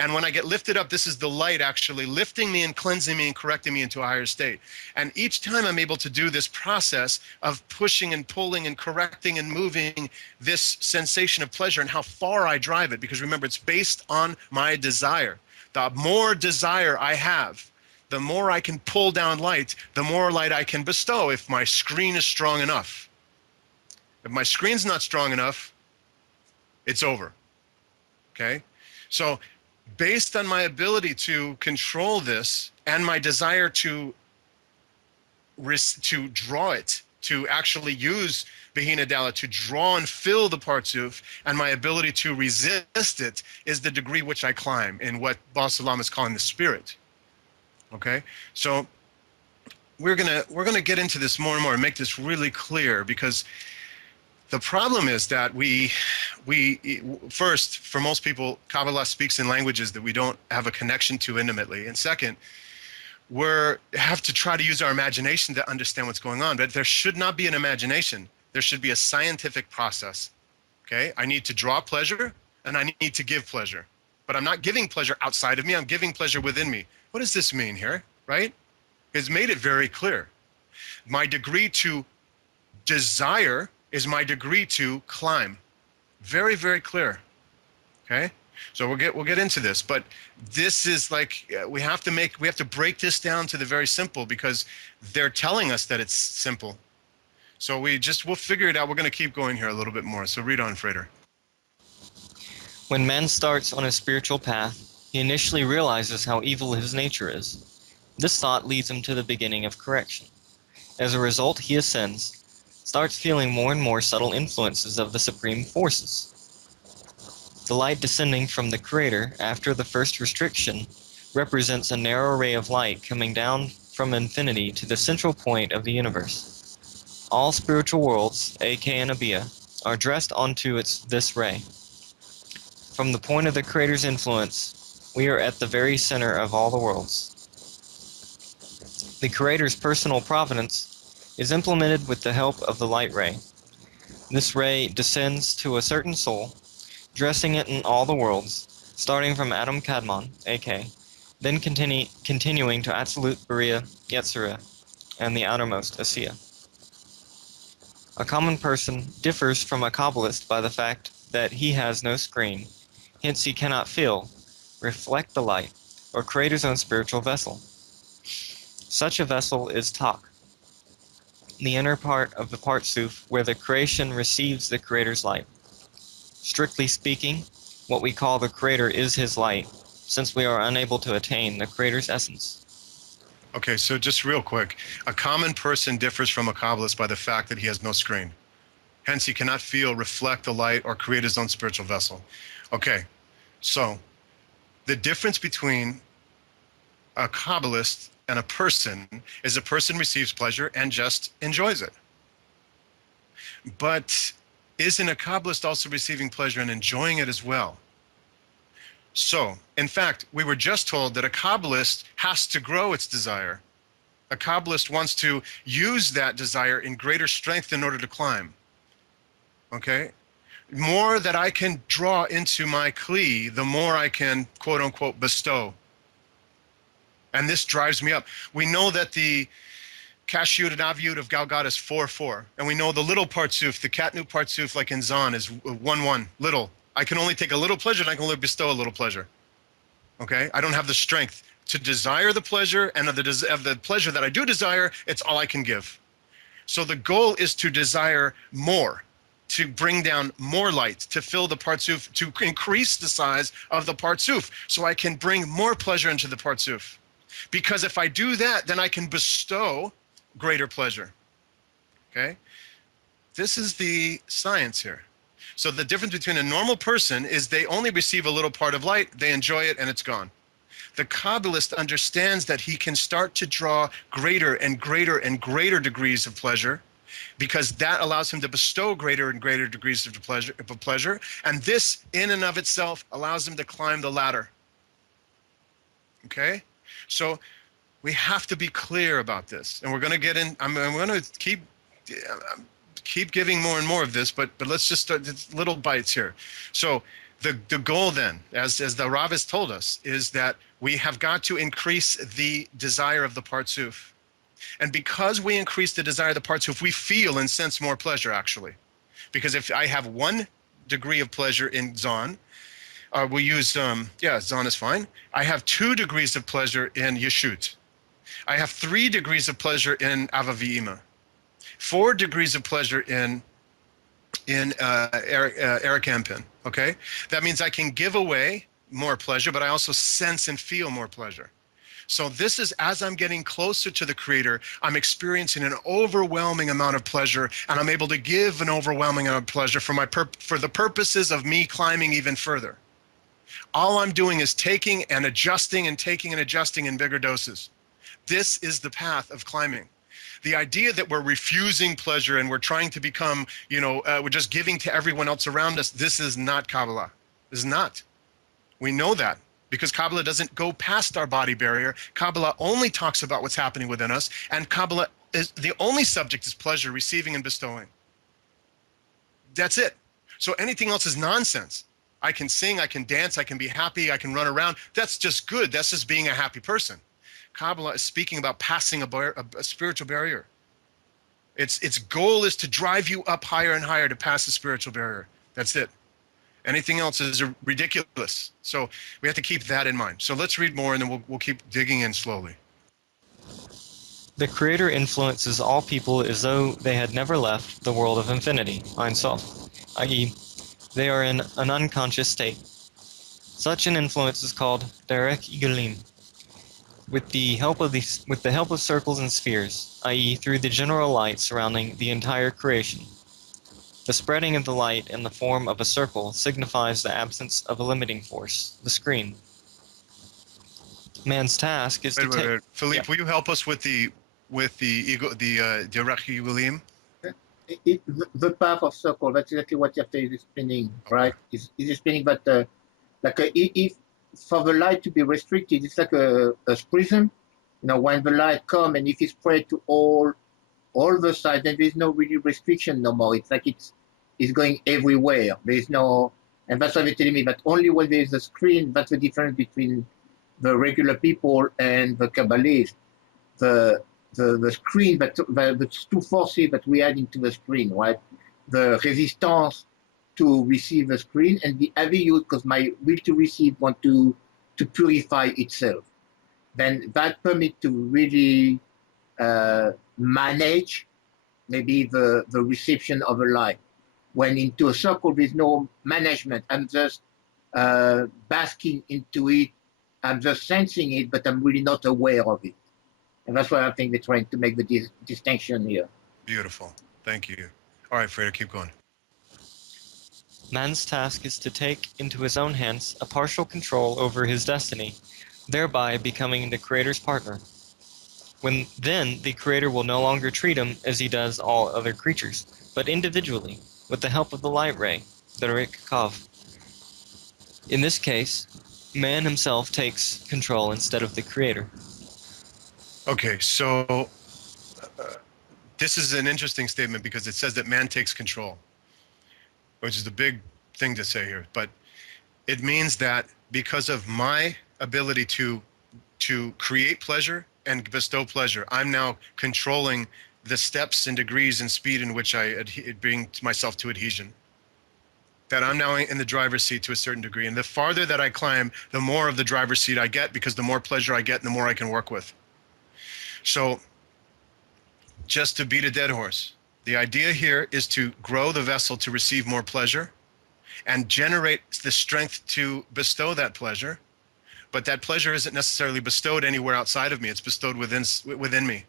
And when I get lifted up, this is the light actually lifting me and cleansing me and correcting me into a higher state. And each time I'm able to do this process of pushing and pulling and correcting and moving this sensation of pleasure and how far I drive it, because remember, it's based on my desire. The more desire I have, the more I can pull down light, the more light I can bestow if my screen is strong enough. If my screen's not strong enough, it's over. Okay? So based on my ability to control this and my desire to draw it, to actually use Bihina Dala to draw and fill the Partsuf, and my ability to resist it is the degree which I climb in what Baal Salam is calling the spirit. Okay, so we're gonna get into this more and more and make this really clear, because the problem is that we first, for most people, Kabbalah speaks in languages that we don't have a connection to intimately, and second, we have to try to use our imagination to understand what's going on. But there should not be an imagination. There should be a scientific process. Okay, I need to draw pleasure and I need to give pleasure, but I'm not giving pleasure outside of me. I'm giving pleasure within me. What does this mean here? Right? It's made it very clear. My degree to desire is my degree to climb. Very, very clear. Okay. So we'll get into this, but this is like, we have to break this down to the very simple, because they're telling us that it's simple. So we'll figure it out. We're going to keep going here a little bit more. So read on, Frater. When man starts on a spiritual path, he initially realizes how evil his nature is. This thought leads him to the beginning of correction. As a result, he ascends, starts feeling more and more subtle influences of the supreme forces. The light descending from the Creator after the first restriction represents a narrow ray of light coming down from infinity to the central point of the universe. All spiritual worlds, A.K. and Abia, are dressed onto this ray. From the point of the Creator's influence, we are at the very center of all the worlds. The Creator's personal providence is implemented with the help of the light ray. This ray descends to a certain soul, dressing it in all the worlds, starting from Adam Kadmon, A.K., then continuing to Absolute Beriah, Yetzirah, and the outermost, Asiya. A common person differs from a Kabbalist by the fact that he has no screen, hence he cannot feel, reflect the light, or create his own spiritual vessel. Such a vessel is Tak, the inner part of the Partsuf where the creation receives the Creator's light. Strictly speaking, what we call the Creator is his light, since we are unable to attain the Creator's essence. Okay, so just real quick. A common person differs from a Kabbalist by the fact that he has no screen. Hence, he cannot feel, reflect the light, or create his own spiritual vessel. Okay, so the difference between a Kabbalist and a person is a person receives pleasure and just enjoys it. But isn't a Kabbalist also receiving pleasure and enjoying it as well? So, in fact, we were just told that a Kabbalist has to grow its desire. A Kabbalist wants to use that desire in greater strength in order to climb. Okay? More that I can draw into my Kli, the more I can, quote unquote, bestow. And this drives me up. We know that the Kashyut and Avyut of Galgat is 4-4. And we know the little Partsuf, the Katnu Partsuf, like in Zon, is 1-1, little. I can only take a little pleasure and I can only bestow a little pleasure. Okay? I don't have the strength to desire the pleasure, and of the pleasure that I do desire, it's all I can give. So the goal is to desire more, to bring down more light, to fill the Partsuf, to increase the size of the Partsuf, so I can bring more pleasure into the Partsuf. Because if I do that, then I can bestow greater pleasure. Okay? This is the science here. So the difference between a normal person is they only receive a little part of light, they enjoy it, and it's gone. The Kabbalist understands that he can start to draw greater and greater and greater degrees of pleasure, because that allows him to bestow greater and greater degrees of pleasure, and this in and of itself allows him to climb the ladder. Okay? So we have to be clear about this, and we're going to get in. I'm going to keep giving more and more of this, but let's just start little bites here. So the goal then, as the Rav has told us, is that we have got to increase the desire of the Partsuf. And because we increase the desire of the Partsuf, we feel and sense more pleasure, actually. Because if I have 1 degree of pleasure in Zon, we'll use, Zon is fine. I have 2 degrees of pleasure in Yeshut. I have 3 degrees of pleasure in Avavi'ima. 4 degrees of pleasure in Eric Ampin, okay? That means I can give away more pleasure, but I also sense and feel more pleasure. So this is, as I'm getting closer to the Creator, I'm experiencing an overwhelming amount of pleasure, and I'm able to give an overwhelming amount of pleasure for the purposes of me climbing even further. All I'm doing is taking and adjusting and taking and adjusting in bigger doses. This is the path of climbing. The idea that we're refusing pleasure and we're trying to become, we're just giving to everyone else around us, this is not Kabbalah. This is not. We know that because Kabbalah doesn't go past our body barrier. Kabbalah only talks about what's happening within us, and Kabbalah is the only subject is pleasure, receiving and bestowing. That's it. So anything else is nonsense. I can sing, I can dance, I can be happy, I can run around. That's just good. That's just being a happy person. Kabbalah is speaking about passing a spiritual barrier. Its goal is to drive you up higher and higher to pass the spiritual barrier. That's it. Anything else is ridiculous. So we have to keep that in mind. So let's read more, and then we'll keep digging in slowly. The Creator influences all people as though they had never left the world of infinity, Ein Sof, i.e., they are in an unconscious state. Such an influence is called Derek Igelim. With the help of circles and spheres, i.e., through the general light surrounding the entire creation. The spreading of the light in the form of a circle signifies the absence of a limiting force, the screen. Man's task is to take. Philippe, will you help us with the Derech Igelim? The path of circle, that's exactly what Yafta is explaining, right? Is explaining that if for the light to be restricted, it's like a prism. When the light comes and if it's spread to all the sides, then there's no really restriction no more. It's like it's going everywhere. There's no, and that's why they're telling me that only when there's a screen, that's the difference between the regular people and the Kabbalists. The screen, the two forces that we add into the screen, right? The resistance to receive the screen and the aviyut, because my will to receive want to purify itself. Then that permit to really manage maybe the reception of a light. When into a circle, there's no management. I'm just basking into it. I'm just sensing it, but I'm really not aware of it. And that's why I think they're trying to make the distinction here. Beautiful. Thank you. All right, Freda, keep going. Man's task is to take into his own hands a partial control over his destiny, thereby becoming the Creator's partner. Then the Creator will no longer treat him as he does all other creatures, but individually, with the help of the light ray, the Rik Kav. In this case, man himself takes control instead of the Creator. Okay, so this is an interesting statement because it says that man takes control, which is a big thing to say here. But it means that because of my ability to create pleasure and bestow pleasure, I'm now controlling the steps and degrees and speed in which I bring myself to adhesion. That I'm now in the driver's seat to a certain degree. And the farther that I climb, the more of the driver's seat I get, because the more pleasure I get, the more I can work with. So just to beat a dead horse, the idea here is to grow the vessel to receive more pleasure and generate the strength to bestow that pleasure. But that pleasure isn't necessarily bestowed anywhere outside of me. It's bestowed within me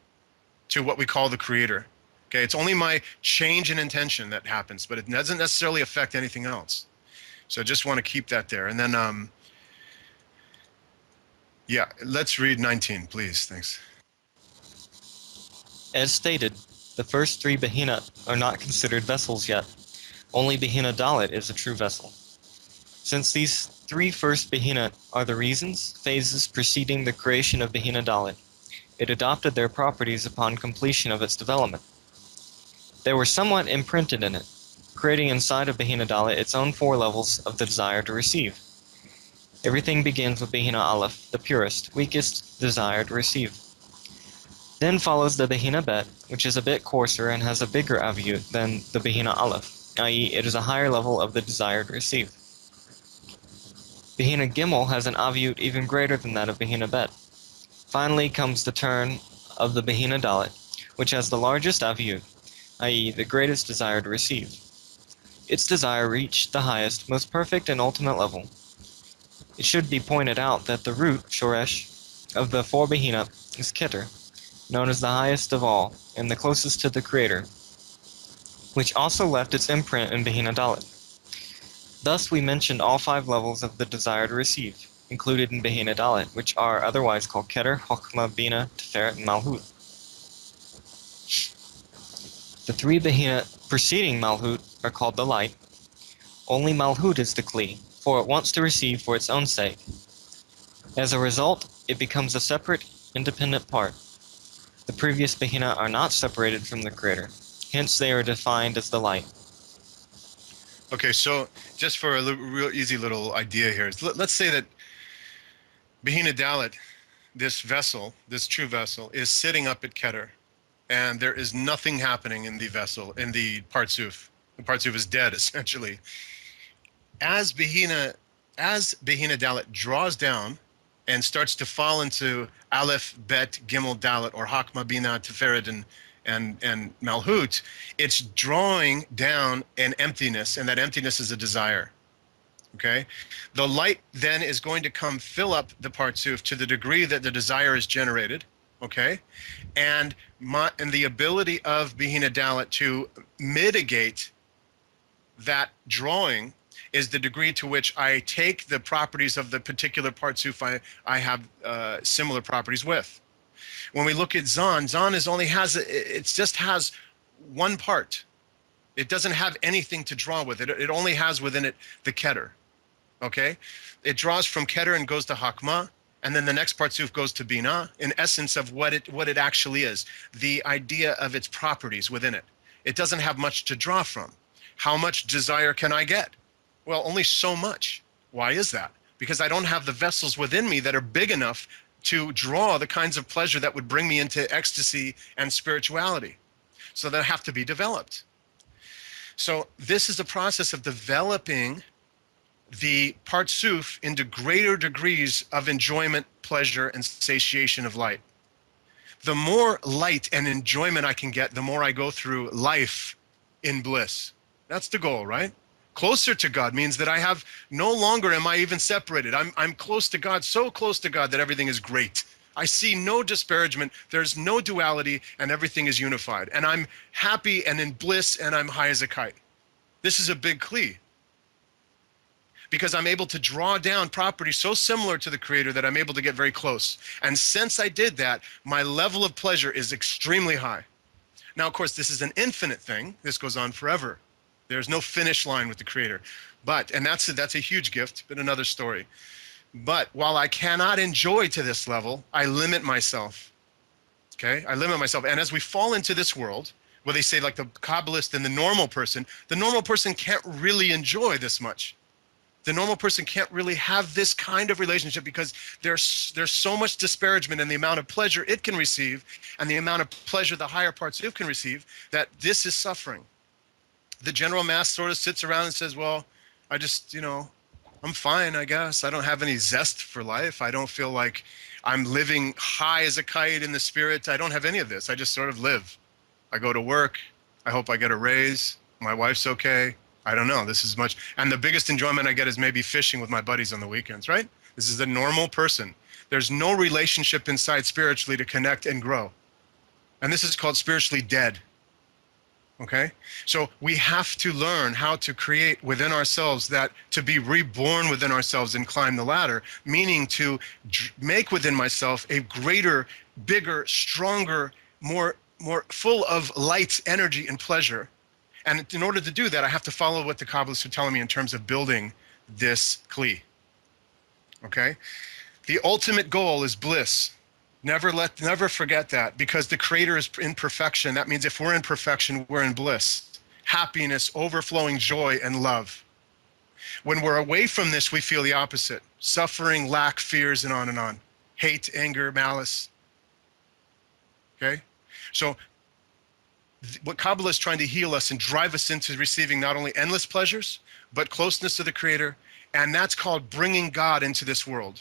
to what we call the Creator. Okay, it's only my change in intention that happens, but it doesn't necessarily affect anything else. So I just want to keep that there. And then, yeah, let's read 19, please. Thanks. As stated, the first three Behina are not considered vessels yet. Only Behina Dalet is a true vessel. Since these three first Behina are the reasons, phases preceding the creation of Behina Dalet, it adopted their properties upon completion of its development. They were somewhat imprinted in it, creating inside of Behina Dalet its own four levels of the desire to receive. Everything begins with Behina Aleph, the purest, weakest desire to receive. Then follows the Behina Bet, which is a bit coarser and has a bigger aviyut than the Behina Aleph, i.e. it is a higher level of the desire to receive. Behina Gimel has an aviyut even greater than that of Behina Bet. Finally comes the turn of the Behina Dalet, which has the largest aviyut, i.e. the greatest desire to receive. Its desire reached the highest, most perfect and ultimate level. It should be pointed out that the root, Shoresh, of the four Behina is Keter, known as the highest of all, and the closest to the Creator, which also left its imprint in Behina Dalet. Thus we mentioned all five levels of the desire to receive, included in Behina Dalet, which are otherwise called Keter, Chokmah, Bina, Tiferet, and Malhut. The three Behina preceding Malhut are called the light. Only Malhut is the Kli, for it wants to receive for its own sake. As a result, it becomes a separate, independent part. The previous Behina are not separated from the Creator, hence they are defined as the light. Okay, so just for a real easy little idea here, let's say that Behina Dalet, this vessel, this true vessel, is sitting up at Keter, and there is nothing happening in the vessel, in the Partsuf. The Partsuf is dead, essentially. As Behina Dalet draws down and starts to fall into Aleph, Bet, Gimel, Dalet, or Hakma, Bina, Tiferet, and Malhut, it's drawing down an emptiness, and that emptiness is a desire. Okay? The light then is going to come fill up the Partsuf to the degree that the desire is generated. Okay? And the ability of Bihina Dalet to mitigate that drawing is the degree to which I take the properties of the particular Partsuf I have similar properties with. When we look at Zon it just has one part. It doesn't have anything to draw with it. It only has within it the Keter. Okay? It draws from Keter and goes to Hakma, and then the next Partsuf goes to Bina, in essence of what it actually is, the idea of its properties within it. It doesn't have much to draw from. How much desire can I get? Well, only so much. Why is that? Because I don't have the vessels within me that are big enough to draw the kinds of pleasure that would bring me into ecstasy and spirituality. So they have to be developed. So this is a process of developing the Partsuf into greater degrees of enjoyment, pleasure, and satiation of light. The more light and enjoyment I can get, the more I go through life in bliss. That's the goal, right? Closer to God means that I have no longer am I even separated. I'm close to God, so close to God that everything is great. I see no disparagement, there's no duality, and everything is unified. And I'm happy and in bliss, and I'm high as a kite. This is a big kli, because I'm able to draw down properties so similar to the Creator that I'm able to get very close. And since I did that, my level of pleasure is extremely high. Now, of course, this is an infinite thing. This goes on forever. There's no finish line with the Creator. And that's a huge gift, but another story. But while I cannot enjoy to this level, I limit myself. Okay? I limit myself. And as we fall into this world, where they say like the Kabbalist and the normal person can't really enjoy this much. The normal person can't really have this kind of relationship because there's so much disparagement in the amount of pleasure it can receive and the amount of pleasure the higher parts of it can receive, that this is suffering. The general mass sort of sits around and says, well, I just, I'm fine, I guess. I don't have any zest for life. I don't feel like I'm living high as a kite in the spirit. I don't have any of this. I just sort of live. I go to work. I hope I get a raise. My wife's okay. I don't know. This is much. And the biggest enjoyment I get is maybe fishing with my buddies on the weekends, right? This is a normal person. There's no relationship inside spiritually to connect and grow. And this is called spiritually dead. Okay? So we have to learn how to create within ourselves that, to be reborn within ourselves and climb the ladder, meaning to make within myself a greater, bigger, stronger, more full of light, energy, and pleasure. And in order to do that, I have to follow what the Kabbalists are telling me in terms of building this kli. Okay? The ultimate goal is bliss. Never forget that, because the Creator is in perfection. That means if we're in perfection, we're in bliss, happiness, overflowing joy, and love. When we're away from this, we feel the opposite: suffering, lack, fears, and on. Hate, anger, malice. Okay? So what Kabbalah is trying to heal us and drive us into receiving not only endless pleasures, but closeness to the Creator, and that's called bringing God into this world.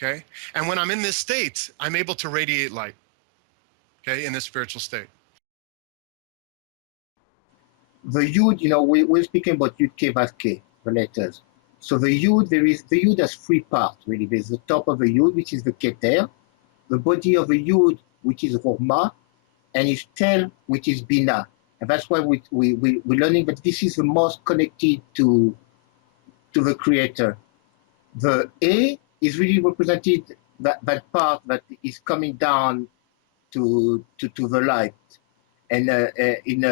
Okay? And when I'm in this state, I'm able to radiate light. Okay? In this spiritual state. The Yud, we're speaking about Yud K Vav K, the letters. So the Yud, the Yud has three parts, really. There's the top of the Yud, which is the Keter, the body of the Yud, which is Horma, and his tail, which is Bina. And that's why we're learning that this is the most connected to the Creator. The A is really represented, that part that is coming down to the light. And in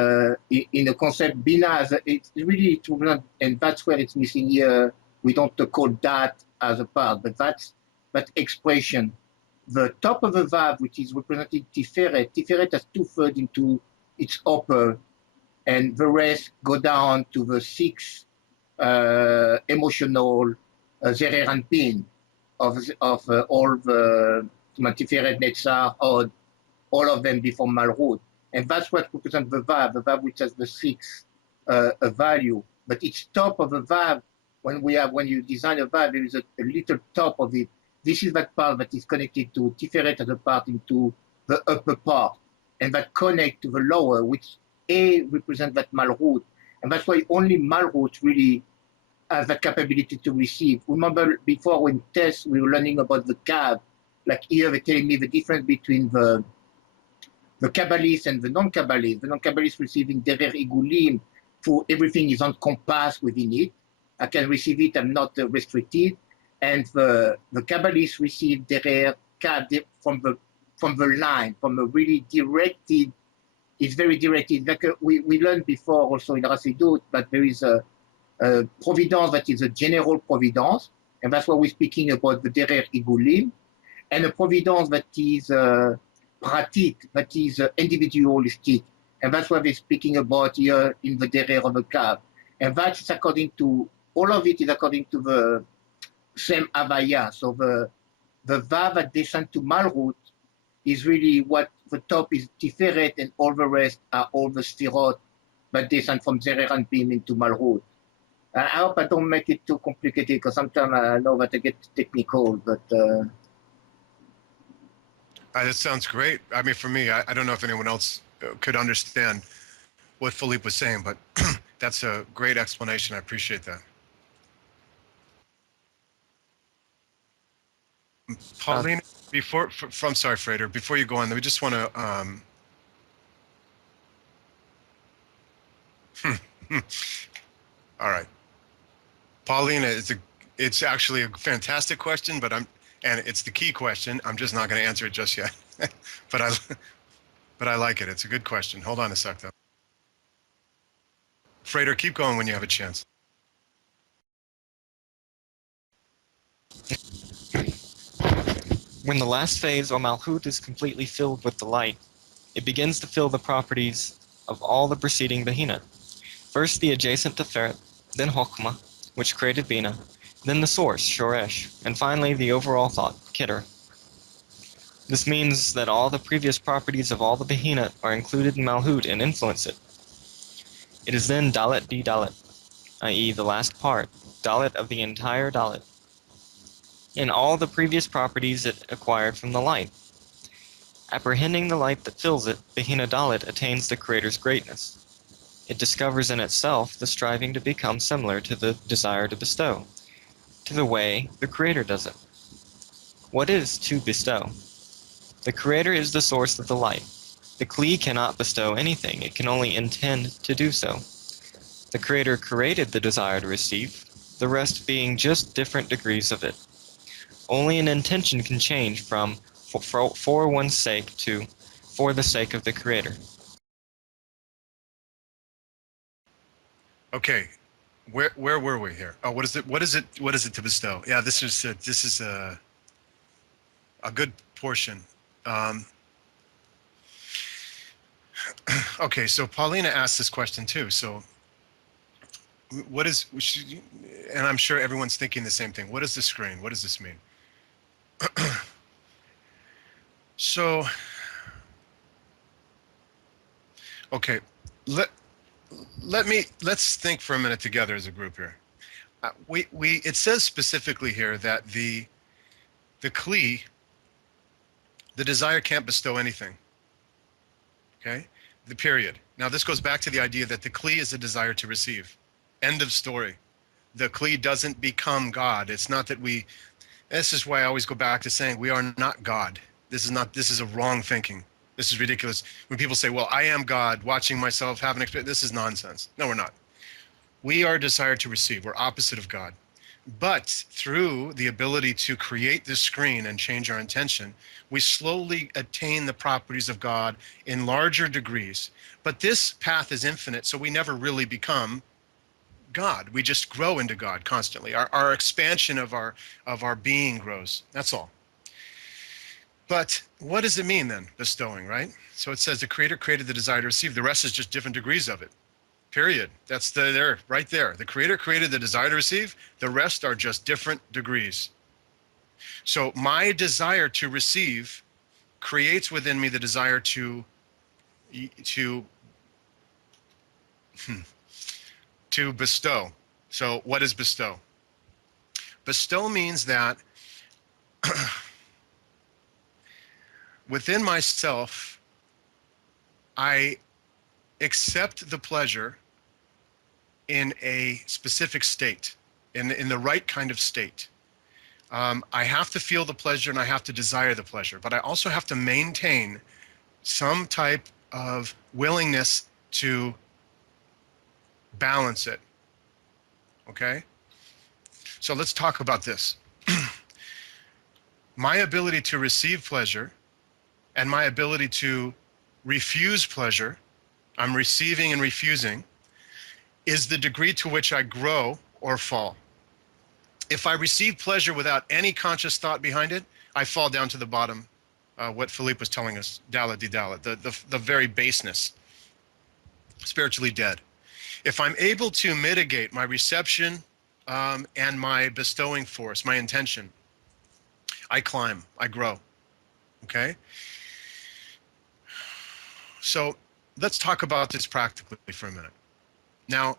a concept, Bina, it's really to represent, and that's where it's missing here. We don't call that as a part, but that's that expression. The top of the Vav, which is represented Tiferet has 2/3 into its upper, and the rest go down to the 6 emotional Zerer and Pin of all the Tiferet, Netzar, Od, all of them before Malchut. And that's what represents the Vav which has the 6 value. But each top of the Vav, when you design a Vav, there is a little top of it. this is that part that is connected to Tiferet as a part into the upper part, and that connect to the lower, which A represents that Malchut, and that's why only Malchut really has the capability to receive. Remember before when tests we were learning about the Kav, like here they're telling me the difference between the Kabbalists and the non-Kabbalists. The non-Kabbalists receiving Derer Igulim, for everything is encompassed within it. I can receive it, I'm not restricted. And the Kabbalists receive Derer Kav from the line, from a really directed, it's very directed. Like we learned before also in Rassidut, but there is a providence that is a general providence, and that's why we're speaking about the Derer Igulim, and a providence that is pratit, that is individualistic, and that's what we're speaking about here in the Derer of the Kav. And that's according to, all of it is according to the same Havaya. So the Vav that descends to Malchut is really what the top is Tiferet, and all the rest are all the Stirot that descend from Zerer and Bim into Malchut. I hope I don't make it too complicated, because sometimes I know that I get technical, but That sounds great. I mean, for me, I don't know if anyone else could understand what Philippe was saying, but that's a great explanation. I appreciate that. Pauline, I'm sorry, Frater, before you go on, we just want to, all right. Paulina, it's actually a fantastic question, and it's the key question. I'm just not going to answer it just yet, but I like it. It's a good question. Hold on a sec, though. Frater, keep going when you have a chance. When the last phase, or Malchut, is completely filled with the light, it begins to fill the properties of all the preceding Behina. First the adjacent Tiferet, then Chokhmah, which created Bina, then the source, Shoresh, and finally the overall thought, Keter. This means that all the previous properties of all the Behina are included in Malchut and influence it. It is then Dalet di Dalet, i.e. the last part, Dalet of the entire Dalet, in all the previous properties it acquired from the light. Apprehending the light that fills it, Behina Dalet attains the Creator's greatness. It discovers in itself the striving to become similar to the desire to bestow, to the way the Creator does it. What is to bestow? The Creator is the source of the light. The Kli cannot bestow anything, it can only intend to do so. The Creator created the desire to receive, the rest being just different degrees of it. Only an intention can change from for one's sake to for the sake of the Creator. Okay, where were we here? Oh, what is it to bestow? Yeah, this is a good portion. Okay, so Paulina asked this question too. So what is, and I'm sure everyone's thinking the same thing. What is the screen? What does this mean? So, okay, let's think for a minute together as a group here. It says specifically here that the Kli, the desire, can't bestow anything. Okay, the period. Now this goes back to the idea that the Kli is a desire to receive. End of story. The Kli doesn't become God. It's not that we. This is why I always go back to saying we are not God. This is a wrong thinking. This is ridiculous. When people say, well, I am God, watching myself, have an experience, this is nonsense. No, we're not. We are desired to receive. We're opposite of God. But through the ability to create this screen and change our intention, we slowly attain the properties of God in larger degrees. But this path is infinite, so we never really become God. We just grow into God constantly. Our expansion of our being grows. That's all. But what does it mean then, bestowing, right? So it says the Creator created the desire to receive. The rest is just different degrees of it. Period. That's right there. The Creator created the desire to receive. The rest are just different degrees. So my desire to receive creates within me the desire to bestow. So what is bestow? Bestow means that Within myself, I accept the pleasure in a specific state, in the right kind of state. I have to feel the pleasure and I have to desire the pleasure, but I also have to maintain some type of willingness to balance it. Okay? So let's talk about this. My ability to receive pleasure and my ability to refuse pleasure, I'm receiving and refusing, is the degree to which I grow or fall. If I receive pleasure without any conscious thought behind it, I fall down to the bottom, what Philippe was telling us, Dalit di Dalit, the very baseness, spiritually dead. If I'm able to mitigate my reception and my bestowing force, my intention, I climb, I grow, okay? So let's talk about this practically for a minute. Now,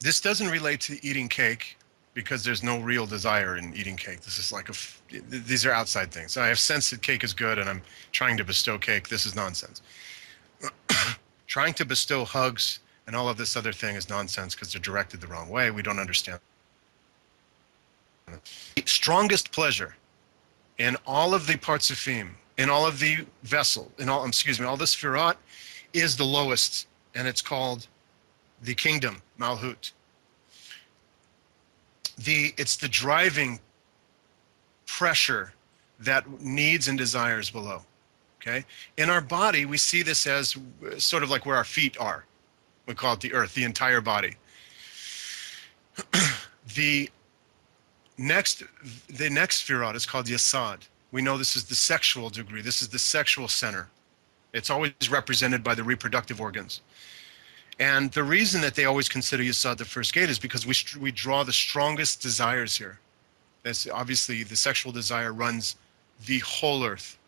this doesn't relate to eating cake because there's no real desire in eating cake. This is like these are outside things. I have sensed that cake is good and I'm trying to bestow cake. This is nonsense. Trying to bestow hugs and all of this other thing is nonsense because they're directed the wrong way. We don't understand. The strongest pleasure in all of the parts of Fim, in all of the vessel, all the Sfirot, is the lowest, and it's called the kingdom, Malhut. It's the driving pressure that needs and desires below, okay? In our body, we see this as sort of like where our feet are. We call it the earth, the entire body. The next Sfirot is called Yasad. We know this is the sexual degree. This is the sexual center. It's always represented by the reproductive organs. And the reason that they always consider Yasad the first gate is because we draw the strongest desires here. That's obviously the sexual desire runs the whole earth.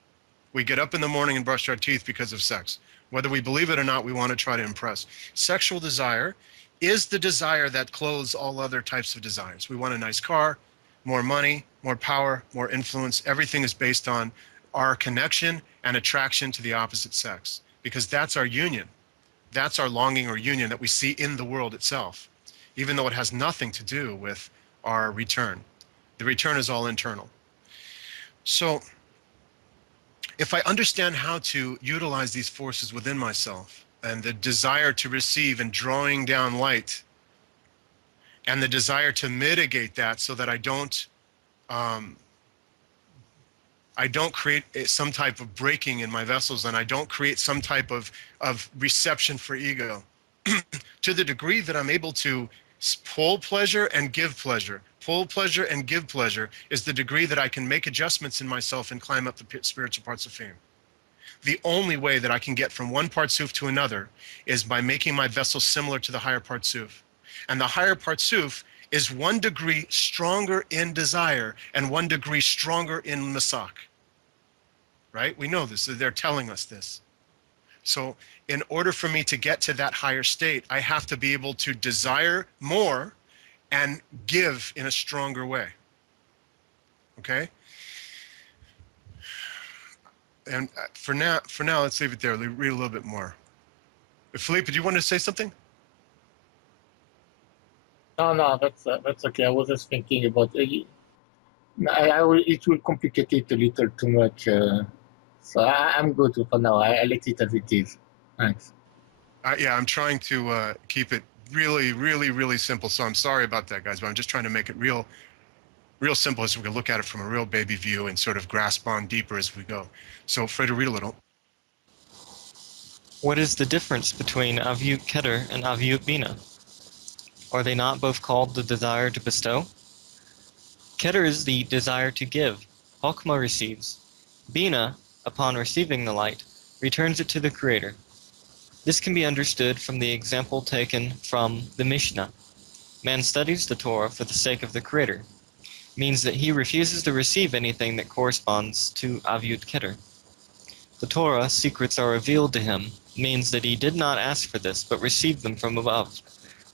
We get up in the morning and brush our teeth because of sex. Whether we believe it or not, we want to try to impress. Sexual desire is the desire that clothes all other types of desires. We want a nice car, more money, more power, more influence. Everything is based on our connection and attraction to the opposite sex, because that's our union. That's our longing or union that we see in the world itself, even though it has nothing to do with our return. The return is all internal. So if I understand how to utilize these forces within myself and the desire to receive and drawing down light and the desire to mitigate that so that I don't create some type of breaking in my vessels and I don't create some type of reception for ego, to the degree that I'm able to pull pleasure and give pleasure, pull pleasure and give pleasure, is the degree that I can make adjustments in myself and climb up the spiritual parts of Fim. The only way that I can get from one Partsuf to another is by making my vessel similar to the higher Partsuf. And the higher Partsuf is 1 degree stronger in desire and 1 degree stronger in Masach. Right? We know this. They're telling us this. So in order for me to get to that higher state, I have to be able to desire more and give in a stronger way. Okay? And for now, let's leave it there. Read a little bit more. Philippe, do you want to say something? No, that's okay. I was just thinking about it. It will complicate it a little too much. So I'm good for now. I let it as it is. Thanks. Yeah, I'm trying to keep it really, really, really simple. So I'm sorry about that, guys, but I'm just trying to make it real simple so we can look at it from a real baby view and sort of grasp on deeper as we go. So, Fredo, read a little. What is the difference between Avyut Keter and Avyut Bina? Are they not both called the desire to bestow? Keter is the desire to give. Chokmah receives. Bina, upon receiving the light, returns it to the Creator. This can be understood from the example taken from the Mishnah. Man studies the Torah for the sake of the Creator. Means that he refuses to receive anything that corresponds to Avyut Keter. The Torah secrets are revealed to him, means that he did not ask for this, but received them from above.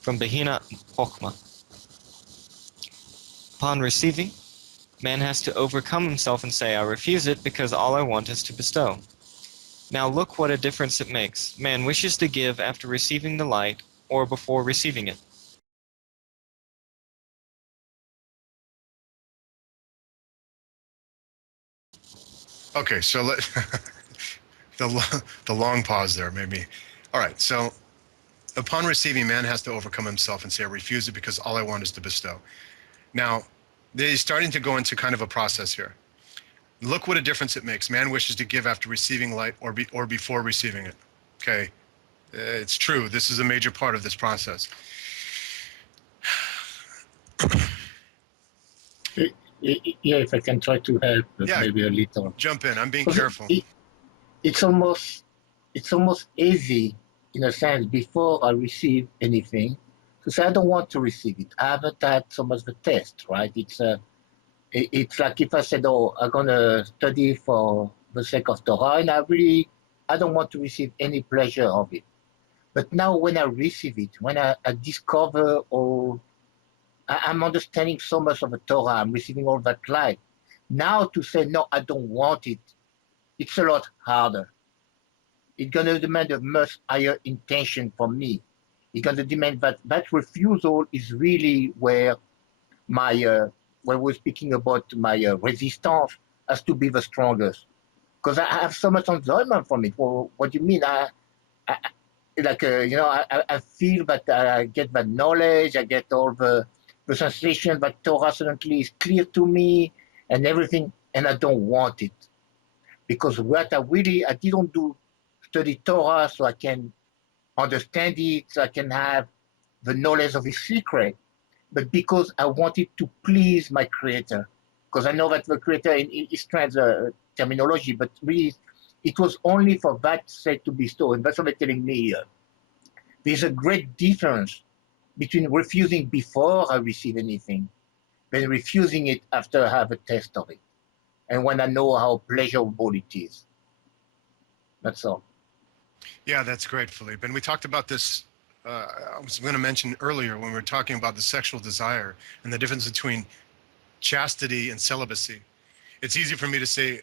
from Behina Chokhmah. Upon receiving, man has to overcome himself and say, I refuse it because all I want is to bestow. Now look what a difference it makes. Man wishes to give after receiving the light or before receiving it. Okay, so the long pause there made me. All right, so upon receiving, man has to overcome himself and say, I refuse it because all I want is to bestow. Now, they're starting to go into kind of a process here. Look what a difference it makes. Man wishes to give after receiving light or before receiving it. Okay, it's true. This is a major part of this process. Yeah, if I can try to help, Yeah. maybe a little. Jump in. I'm being Because careful. It's almost easy in a sense before I receive anything to say I don't want to receive it. I haven't had so much of a test, right? It's like if I said, oh, I'm gonna study for the sake of Torah, and I don't want to receive any pleasure of it. But now when I receive it, when I discover or I'm understanding so much of the Torah, I'm receiving all that light. Now to say no, I don't want it, it's a lot harder. It's going to demand a much higher intention from me. It's going to demand that refusal is really where when we're speaking about my resistance has to be the strongest. Because I have so much enjoyment from it. Well, what do you mean? I like, I feel that I get that knowledge, I get all the sensation that Torah suddenly is clear to me and everything, and I don't want it. Because I didn't do study Torah so I can understand it, so I can have the knowledge of his secret, but because I wanted to please my creator. Because I know that the creator in his terminology, but really it was only for that sake to bestow. And that's what they're telling me here. There's a great difference between refusing before I receive anything than refusing it after I have a taste of it. And when I know how pleasurable it is. That's all. Yeah, that's great, Philippe. And we talked about this. I was going to mention earlier when we were talking about the sexual desire and the difference between chastity and celibacy. It's easy for me to say,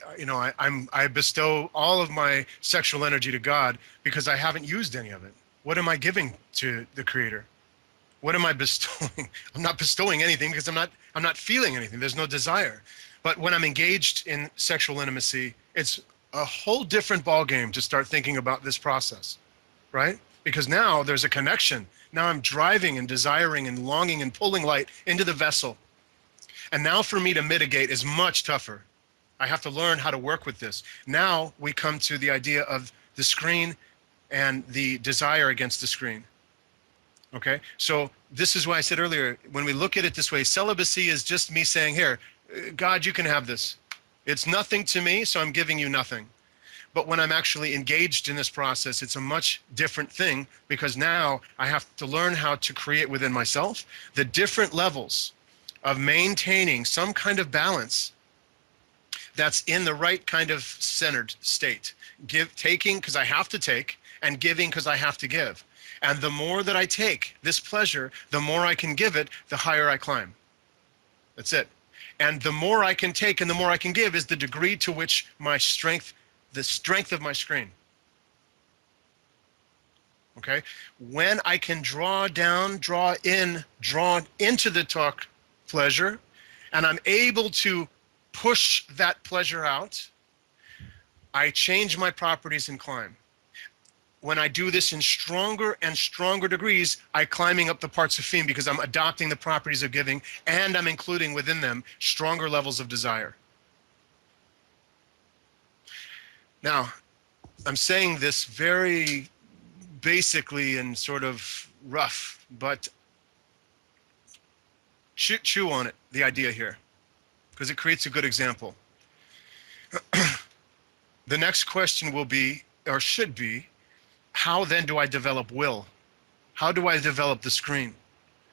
I bestow all of my sexual energy to God because I haven't used any of it. What am I giving to the Creator? What am I bestowing? I'm not bestowing anything because I'm not feeling anything. There's no desire. But when I'm engaged in sexual intimacy, it's a whole different ballgame to start thinking about this process, right? Because now there's a connection. Now I'm driving and desiring and longing and pulling light into the vessel. And now for me to mitigate is much tougher. I have to learn how to work with this. Now we come to the idea of the screen and the desire against the screen. Okay, so this is why I said earlier, when we look at it this way, celibacy is just me saying, here, God, you can have this. It's nothing to me, so I'm giving you nothing. But when I'm actually engaged in this process, it's a much different thing because now I have to learn how to create within myself the different levels of maintaining some kind of balance that's in the right kind of centered state. Taking because I have to take, and giving because I have to give. And the more that I take this pleasure, the more I can give it, the higher I climb. That's it. And the more I can take and the more I can give is the degree to which the strength of my screen. Okay? When I can draw down, draw into the talk pleasure, and I'm able to push that pleasure out, I change my properties and climb. When I do this in stronger and stronger degrees, I'm climbing up the parts of Fim because I'm adopting the properties of giving and I'm including within them stronger levels of desire. Now, I'm saying this very basically and sort of rough, but chew on it, the idea here, because it creates a good example. The next question will be, or should be, how then do I develop will? How do I develop the screen?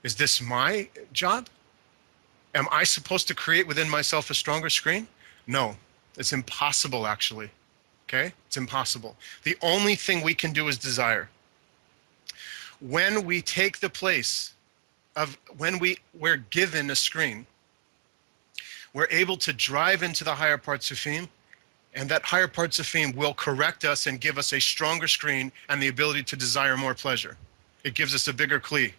Is this my job? Am I supposed to create within myself a stronger screen? No, it's impossible actually, okay? It's impossible. The only thing we can do is desire. when we take the place of when we're given a screen, we're able to drive into the higher parts of Fim, and that higher parts of Fim will correct us and give us a stronger screen and the ability to desire more pleasure. It gives us a bigger Kli.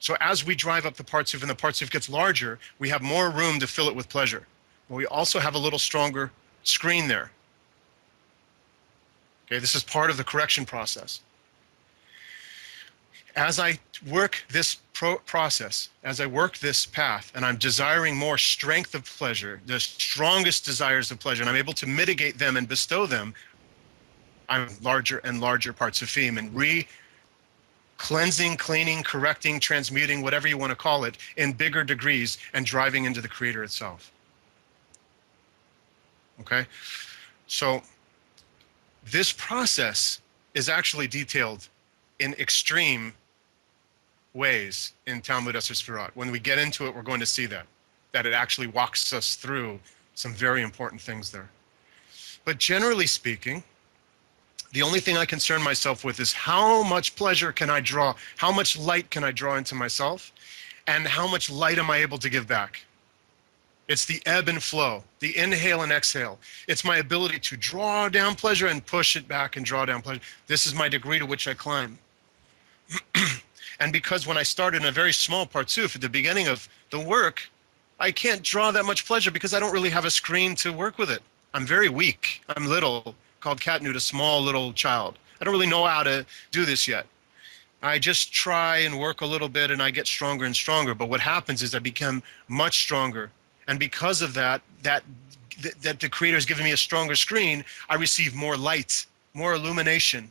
So as we drive up the Partsuf and the Partsuf gets larger, we have more room to fill it with pleasure. But we also have a little stronger screen there. Okay, this is part of the correction process. As I work this process, as I work this path, and I'm desiring more strength of pleasure, the strongest desires of pleasure, and I'm able to mitigate them and bestow them, I'm larger and larger parts of Fim and cleansing, cleaning, correcting, transmuting, whatever you want to call it, in bigger degrees and driving into the Creator itself. Okay? So this process is actually detailed in extreme ways in Talmud Esser Sfirot. When we get into it, we're going to see that it actually walks us through some very important things there. But generally speaking, the only thing I concern myself with is how much pleasure can I draw, how much light can I draw into myself, and how much light am I able to give back? It's the ebb and flow, the inhale and exhale. It's my ability to draw down pleasure and push it back and draw down pleasure. This is my degree to which I climb. And because when I start in a very small Partsuf at the beginning of the work, I can't draw that much pleasure because I don't really have a screen to work with it. I'm very weak. I'm little, called Katnut, a small little child. I don't really know how to do this yet. I just try and work a little bit and I get stronger and stronger. But what happens is I become much stronger. And because of that the Creator has given me a stronger screen, I receive more light, more illumination.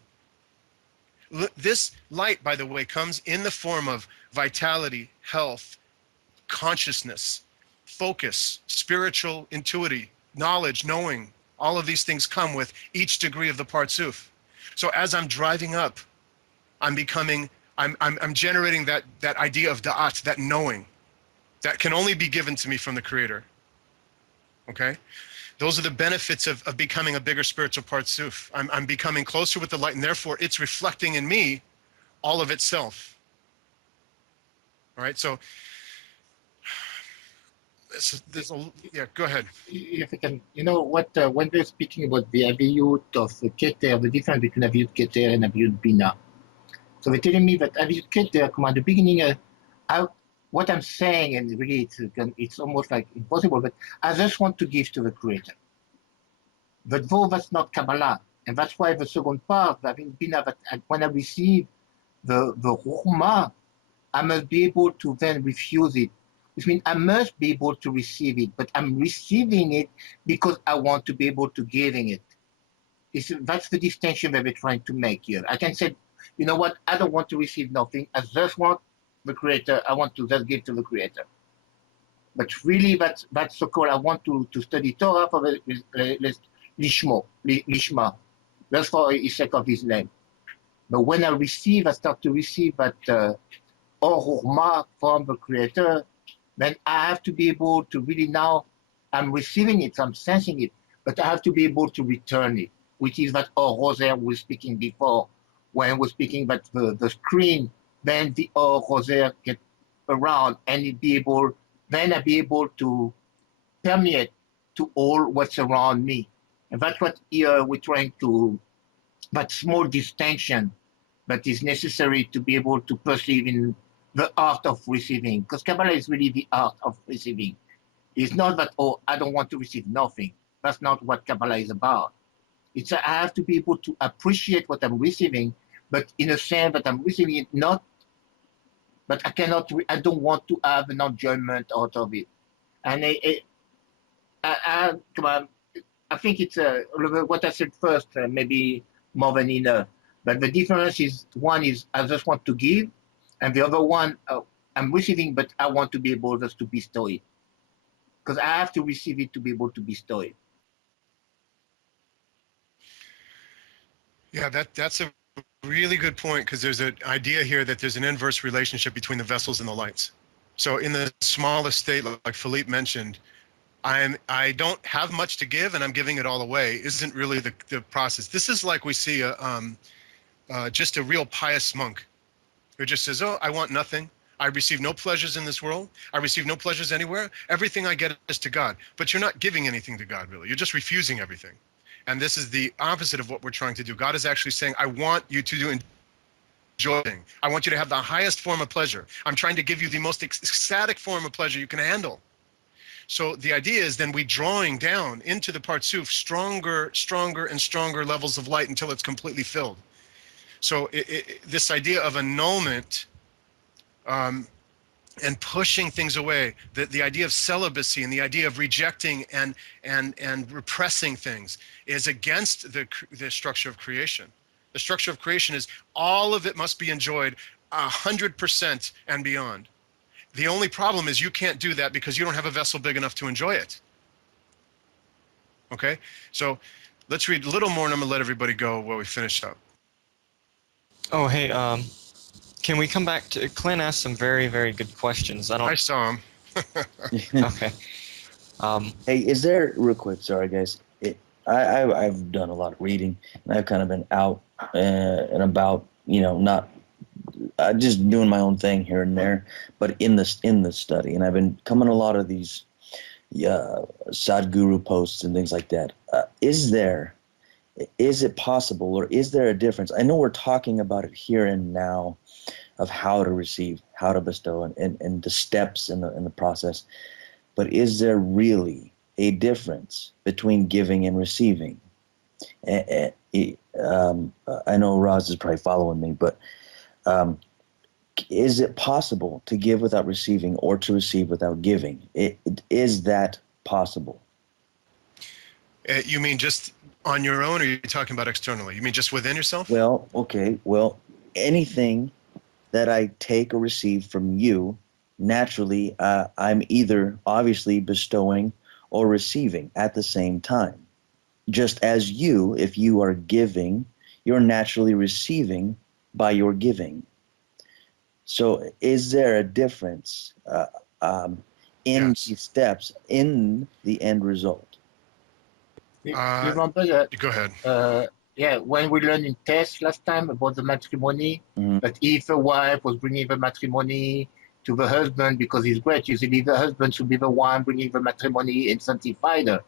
This light, by the way, comes in the form of vitality, health, consciousness, focus, spiritual intuitivity, knowledge, knowing. All of these things come with each degree of the Partsuf. So as I'm driving up, I'm generating that idea of da'at, that knowing, that can only be given to me from the Creator. Okay? Those are the benefits of becoming a bigger spiritual Partsuf. I'm becoming closer with the light, and therefore it's reflecting in me all of itself. All right? So, yeah, go ahead. If I can, you know what, when we're speaking about the Aviyut of Keter, the difference between Aviyut Keter and Aviyut Bina. So they're telling me that Aviyut Keter, at the beginning, what I'm saying, and really it's almost like impossible, but I just want to give to the Creator. But though that's not Kabbalah, and that's why the second part, having Bina, that when I receive the Chokhmah, I must be able to then refuse it. Which means I must be able to receive it, but I'm receiving it because I want to be able to giving it. That's the distinction that we're trying to make here. I can say, you know what, I don't want to receive nothing. I just want the Creator. I want to just give to the Creator. But really, that's so-called, I want to study Torah for the Lishma. That's for the sake of His name. But when I start to receive that Or from the Creator, then I have to be able to really now, I'm receiving it, I'm sensing it, but I have to be able to return it, which is what Roser was speaking before, when we're speaking about the screen, then the Roser get around and it be able, then I'll be able to permeate to all what's around me. And that's what here we're trying to, that small distinction that is necessary to be able to perceive in the art of receiving, because Kabbalah is really the art of receiving. It's not that, oh, I don't want to receive nothing. That's not what Kabbalah is about. It's I have to be able to appreciate what I'm receiving, but in a sense that I'm receiving it not, but I don't want to have an enjoyment out of it. And I think it's what I said first, maybe more than enough. But the difference is, one is I just want to give, and the other one, I'm receiving, but I want to be able just to bestow it. Because I have to receive it to be able to bestow it. Yeah, that's a really good point, because there's an idea here that there's an inverse relationship between the vessels and the lights. So in the smallest state, like Philippe mentioned, I don't have much to give and I'm giving it all away isn't really the process. This is like we see just a real pious monk. who just says, oh, I want nothing. I receive no pleasures in this world. I receive no pleasures anywhere. Everything I get is to God. But you're not giving anything to God, really. You're just refusing everything. And this is the opposite of what we're trying to do. God is actually saying, I want you to enjoy. I want you to have the highest form of pleasure. I'm trying to give you the most ecstatic form of pleasure you can handle. So the idea is then we drawing down into the Partsuf stronger, and stronger levels of light until it's completely filled. So this idea of annulment and pushing things away, the idea of celibacy and the idea of rejecting and repressing things is against the structure of creation. The structure of creation is all of it must be enjoyed 100% and beyond. The only problem is you can't do that because you don't have a vessel big enough to enjoy it. Okay, so let's read a little more and I'm gonna let everybody go while we finish up. Oh, hey, can we come back to Clint asked some very, very good questions. I saw him. Okay. Hey, is there real quick? Sorry, guys. I've done a lot of reading, and I've kind of been out and about. Not just doing my own thing here and there, but in the study, and I've been coming a lot of these Sadhguru posts and things like that. Is it possible, or is there a difference? I know we're talking about it here and now, of how to receive, how to bestow, and the steps in the process. But is there really a difference between giving and receiving? I know Roz is probably following me, but is it possible to give without receiving, or to receive without giving? Is that possible? You mean just on your own, or are you talking about externally? You mean just within yourself? Well, okay. Well, anything that I take or receive from you, naturally, I'm either obviously bestowing or receiving at the same time. Just as you, if you are giving, you're naturally receiving by your giving. So is there a difference in Yes. these steps, in the end result? You remember that? Go ahead. When we learned in test last time about the matrimony, that if a wife was bringing the matrimony to the husband because he's great, usually the husband should be the one bringing the matrimony and sanctify her.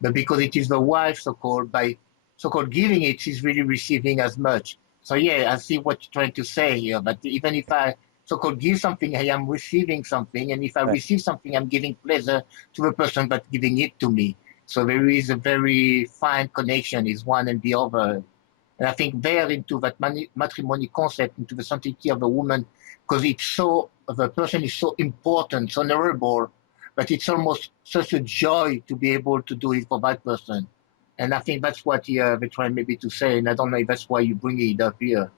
But because it is the wife, so-called, by so-called giving it, she's really receiving as much. So I see what you're trying to say here. But even if I so-called give something, I am receiving something. And if I receive something, I'm giving pleasure to the person but giving it to me. So there is a very fine connection, is one and the other. And I think there into that matrimony concept, into the sanctity of the woman, because the person is so important, so honorable, but it's almost such a joy to be able to do it for that person. And I think that's what they're trying maybe to say, and I don't know if that's why you bring it up here.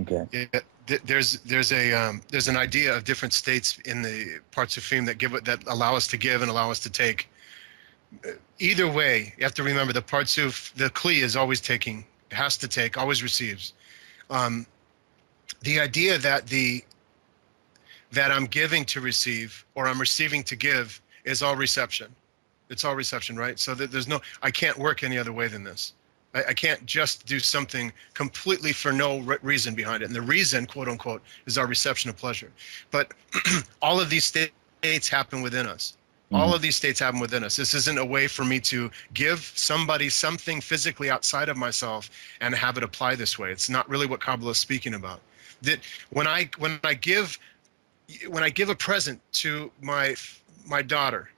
Okay. Yeah, there's an idea of different states in the parts of Fim that allow us to give and allow us to take. Either way, you have to remember the Partsuf, the Kli is always taking, has to take, always receives. The idea that I'm giving to receive, or I'm receiving to give, is all reception. It's all reception, right? So that I can't work any other way than this. I can't just do something completely for no reason behind it. And the reason, quote unquote, is our reception of pleasure. But all of these states happen within us. All of these states happen within us. This isn't a way for me to give somebody something physically outside of myself and have it apply this way. It's not really what Kabbalah is speaking about. That when I give a present to my daughter,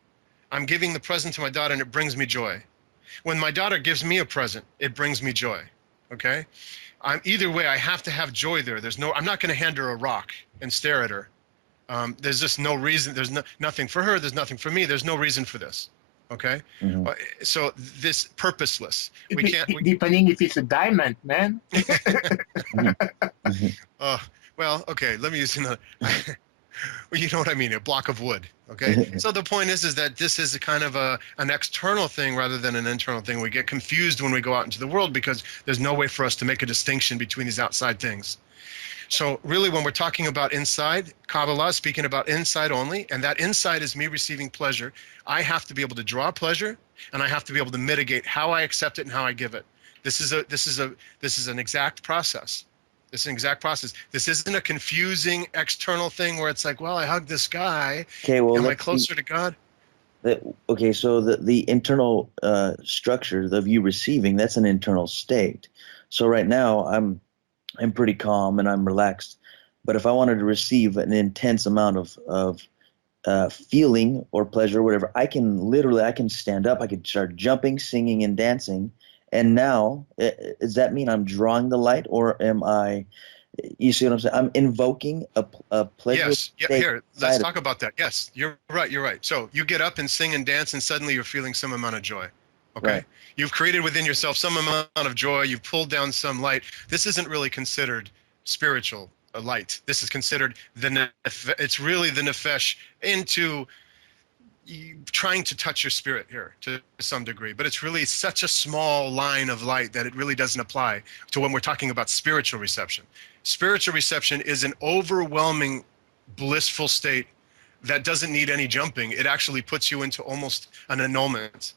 I'm giving the present to my daughter and it brings me joy. When my daughter gives me a present, it brings me joy. Okay? Either way, I have to have joy there. I'm not going to hand her a rock and stare at her. There's just no reason. There's nothing for her. There's nothing for me. There's no reason for this. Okay? So this purposeless. Depending if it's a diamond, man. Well, okay. Let me use another. Well, you know what I mean, a block of wood. Okay. So the point is that this is a kind of an external thing rather than an internal thing. We get confused when we go out into the world because there's no way for us to make a distinction between these outside things. So really, when we're talking about inside, Kabbalah is speaking about inside only, and that inside is me receiving pleasure. I have to be able to draw pleasure, and I have to be able to mitigate how I accept it and how I give it. This is an exact process. It's an exact process. This isn't a confusing external thing where it's like, well, I hugged this guy. Okay, well, Am I let's see. closer to God? Okay, so the internal structure of you receiving, that's an internal state. So right now I'm pretty calm and I'm relaxed. But if I wanted to receive an intense amount of feeling or pleasure or whatever, I can stand up, I could start jumping, singing, and dancing. And now, does that mean I'm drawing the light, or am I? You see what I'm saying? I'm invoking a pleasure Yes. Yeah, state here, let's inside of talk about that. Yes, you're right. You're right. So you get up and sing and dance, and suddenly you're feeling some amount of joy. Okay. Right. You've created within yourself some amount of joy. You've pulled down some light. This isn't really considered spiritual light. This is considered it's really the nefesh into trying to touch your spirit here to some degree, but it's really such a small line of light that it really doesn't apply to when we're talking about spiritual reception. Spiritual reception is an overwhelming blissful state that doesn't need any jumping. It actually puts you into almost an annulment.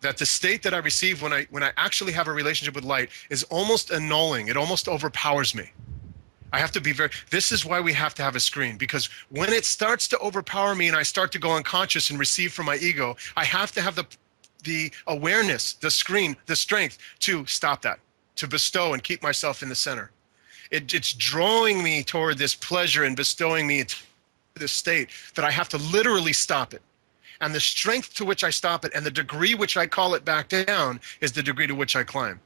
That the state that I receive when I actually have a relationship with light is almost annulling. It almost overpowers me. I have to be this is why we have to have a screen, because when it starts to overpower me and I start to go unconscious and receive from my ego, I have to have the awareness, the screen, the strength to stop that, to bestow and keep myself in the center. It's drawing me toward this pleasure and bestowing me into this state that I have to literally stop it. And the strength to which I stop it and the degree which I call it back down is the degree to which I climb.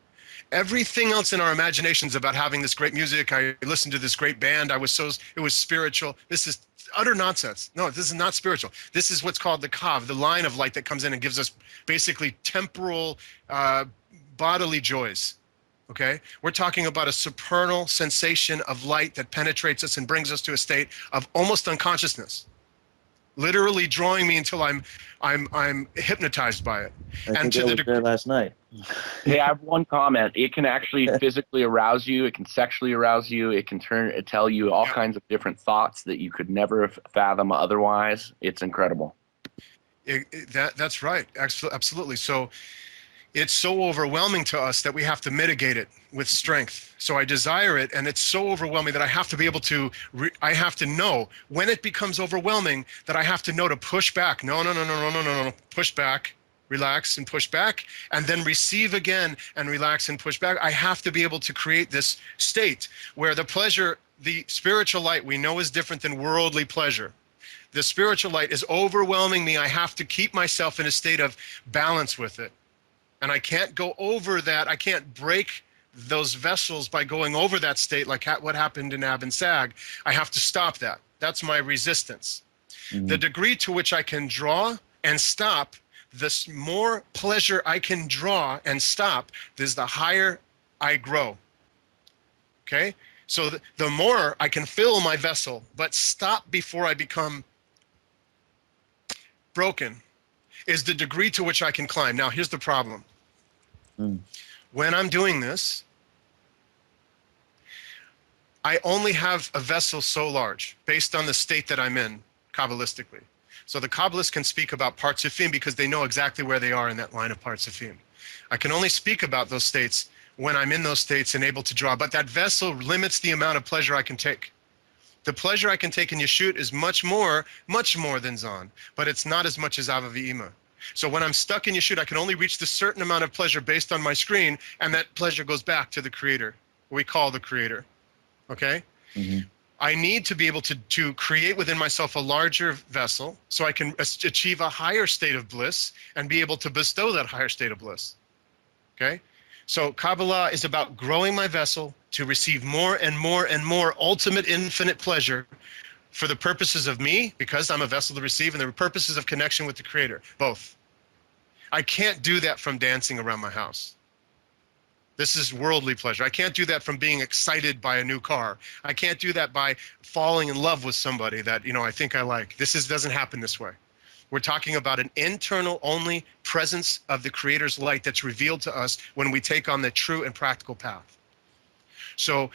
Everything else in our imaginations about having this great music, I listened to this great band, it was spiritual. This is utter nonsense. No, this is not spiritual. This is what's called the kav, the line of light that comes in and gives us basically temporal bodily joys. Okay? We're talking about a supernal sensation of light that penetrates us and brings us to a state of almost unconsciousness. Literally drawing me until I'm hypnotized by it. I think I was there last night. Hey, I have one comment. It can actually physically arouse you. It can sexually arouse you. It can tell you all kinds of different thoughts that you could never fathom otherwise. It's incredible. That's right. Absolutely. So it's so overwhelming to us that we have to mitigate it with strength. So I desire it, and it's so overwhelming that I have to be able to, I have to know when it becomes overwhelming that I have to know to push back. No, push back, relax and push back, and then receive again and relax and push back. I have to be able to create this state where the pleasure, the spiritual light we know is different than worldly pleasure. The spiritual light is overwhelming me. I have to keep myself in a state of balance with it. And I can't go over that. I can't break those vessels by going over that state like what happened in Ab and Sag. I have to stop that. That's my resistance. Mm-hmm. The degree to which I can draw and stop, the more pleasure I can draw and stop, the higher I grow. Okay? So the more I can fill my vessel, but stop before I become broken, is the degree to which I can climb. Now, here's the problem. When I'm doing this, I only have a vessel so large based on the state that I'm in Kabbalistically. So the Kabbalists can speak about Partzufim because they know exactly where they are in that line of Partzufim. I can only speak about those states when I'm in those states and able to draw, but that vessel limits the amount of pleasure I can take. The pleasure I can take in Yeshut is much more than Zon, but it's not as much as Ava V'Ima. So when I'm stuck in Yeshut, I can only reach the certain amount of pleasure based on my screen, and that pleasure goes back to the Creator, what we call the Creator. Okay? Mm-hmm. I need to be able to create within myself a larger vessel so I can achieve a higher state of bliss and be able to bestow that higher state of bliss. Okay? So Kabbalah is about growing my vessel to receive more and more and more ultimate infinite pleasure for the purposes of me, because I'm a vessel to receive, and the purposes of connection with the Creator, both. I can't do that from dancing around my house. This is worldly pleasure. I can't do that from being excited by a new car. I can't do that by falling in love with somebody that, I think I like. Doesn't happen this way. We're talking about an internal only presence of the Creator's light that's revealed to us when we take on the true and practical path. So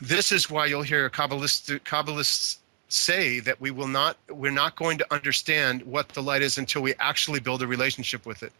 this is why you'll hear Kabbalists say that we're not going to understand what the light is until we actually build a relationship with it.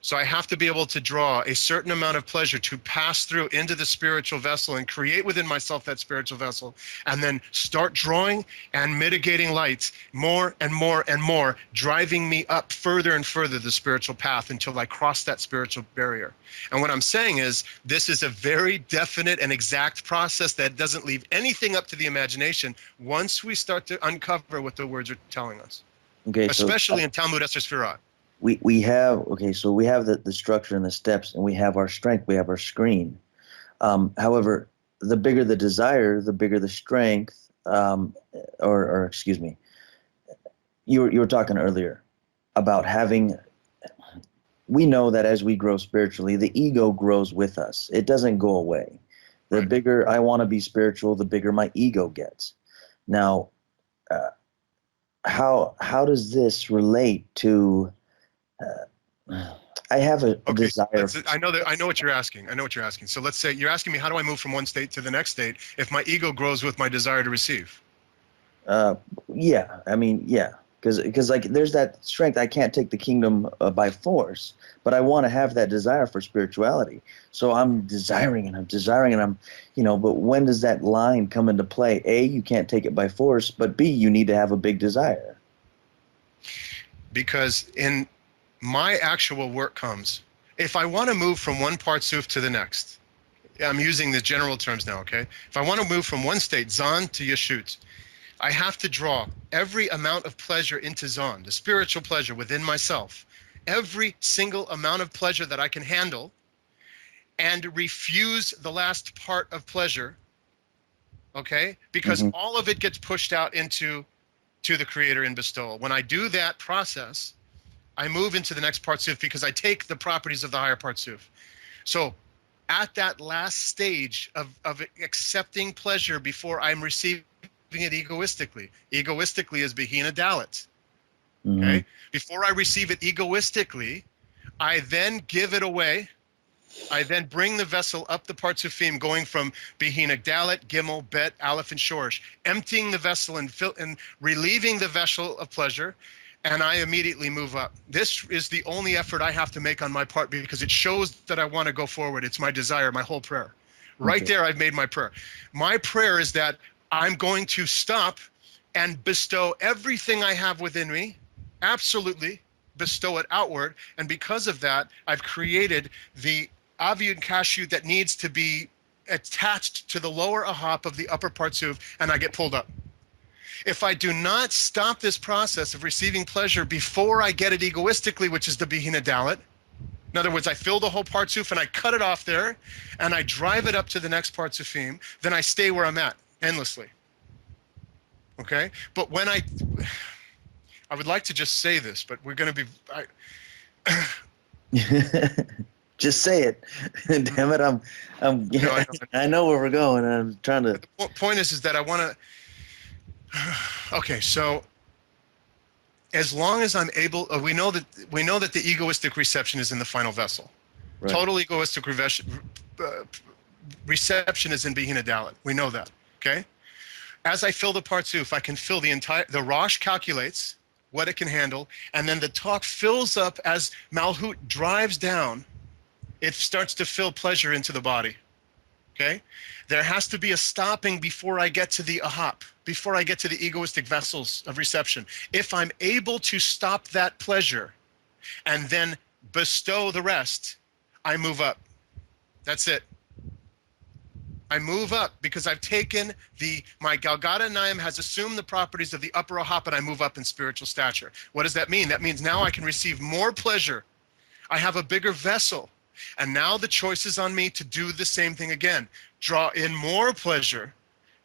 So I have to be able to draw a certain amount of pleasure to pass through into the spiritual vessel and create within myself that spiritual vessel, and then start drawing and mitigating lights more and more and more, driving me up further and further the spiritual path until I cross that spiritual barrier. And what I'm saying is, this is a very definite and exact process that doesn't leave anything up to the imagination once we start to uncover what the words are telling us. Okay, Especially in Talmud Esther Sfirot. we have, okay, so we have the structure and the steps, and we have our strength, we have our screen. However, the bigger the desire, the bigger the strength, or excuse me, you were talking earlier about having, we know that as we grow spiritually, the ego grows with us. It doesn't go away. The Right. bigger I want to be spiritual, the bigger my ego gets. Now, how does this relate to I have a Okay, desire. I know what you're asking. I know what you're asking. So let's say you're asking me, how do I move from one state to the next state if my ego grows with my desire to receive? Yeah, I mean, yeah, because like there's that strength. I can't take the kingdom by force, but I want to have that desire for spirituality. So I'm desiring and I'm desiring and I'm, but when does that line come into play? A, you can't take it by force, but B, you need to have a big desire. Because in my actual work comes, if I want to move from one partsuf to the next, I'm using the general terms now, okay? If I want to move from one state, Zon, to Yeshut, I have to draw every amount of pleasure into Zon, the spiritual pleasure within myself, every single amount of pleasure that I can handle, and refuse the last part of pleasure, okay? Because all of it gets pushed out to the Creator in bestowal. When I do that process, I move into the next partsuf because I take the properties of the higher partsuf. So at that last stage of accepting pleasure before I'm receiving it egoistically. Egoistically is Behina Dalit. Okay? Before I receive it egoistically, I then give it away. I then bring the vessel up the partsufim, going from Behina Dalit, Gimel, Bet, Aleph, and Shorish, emptying the vessel and relieving the vessel of pleasure, and I immediately move up. This is the only effort I have to make on my part because it shows that I want to go forward. It's my desire, my whole prayer. Right there, I've made my prayer. My prayer is that I'm going to stop and bestow everything I have within me, absolutely bestow it outward. And because of that, I've created the Aviud Kashut that needs to be attached to the lower ahop of the upper partsuf, and I get pulled up. If I do not stop this process of receiving pleasure before I get it egoistically, which is the Behina Dalit, in other words, I fill the whole partsuf and I cut it off there, and I drive it up to the next partsufim, then I stay where I'm at endlessly. Okay? But when I would like to just say this, but we're going to be... Just say it. Damn it, I know where we're going. I'm trying to... The point is that I want to... Okay, so as long as I'm able, we know that the egoistic reception is in the final vessel. Right. Total egoistic reception is in Behina Dalit. We know that. Okay. As I fill the partsuf, I can fill the Rosh calculates what it can handle, and then the talk fills up as Malhut drives down. It starts to fill pleasure into the body. Okay. There has to be a stopping before I get to the ahop, before I get to the egoistic vessels of reception. If I'm able to stop that pleasure and then bestow the rest, I move up. That's it. I move up because I've taken my Galgata Naim has assumed the properties of the upper ahop, and I move up in spiritual stature. What does that mean? That means now I can receive more pleasure. I have a bigger vessel. And now the choice is on me to do the same thing again. Draw in more pleasure,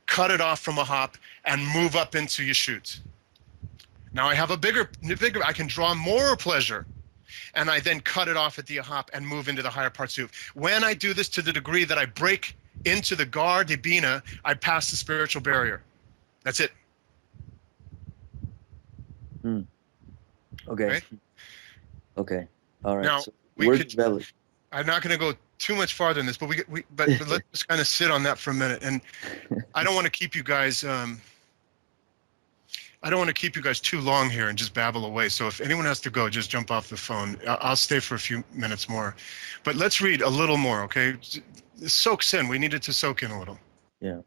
cut it off from ahop, and move up into Yeshut. Now I have a bigger, I can draw more pleasure, and I then cut it off at the ahop and move into the higher partsuf. When I do this to the degree that I break into the Gar de Bina, I pass the spiritual barrier. That's it. Okay. Right? Okay. All right. Now, so I'm not going to go too much farther in this, but but let's just kind of sit on that for a minute. And I don't want to keep you guys. I don't want to keep you guys too long here and just babble away. So if anyone has to go, just jump off the phone. I'll stay for a few minutes more. But let's read a little more, okay? It soaks in. We need it to soak in a little. Yeah.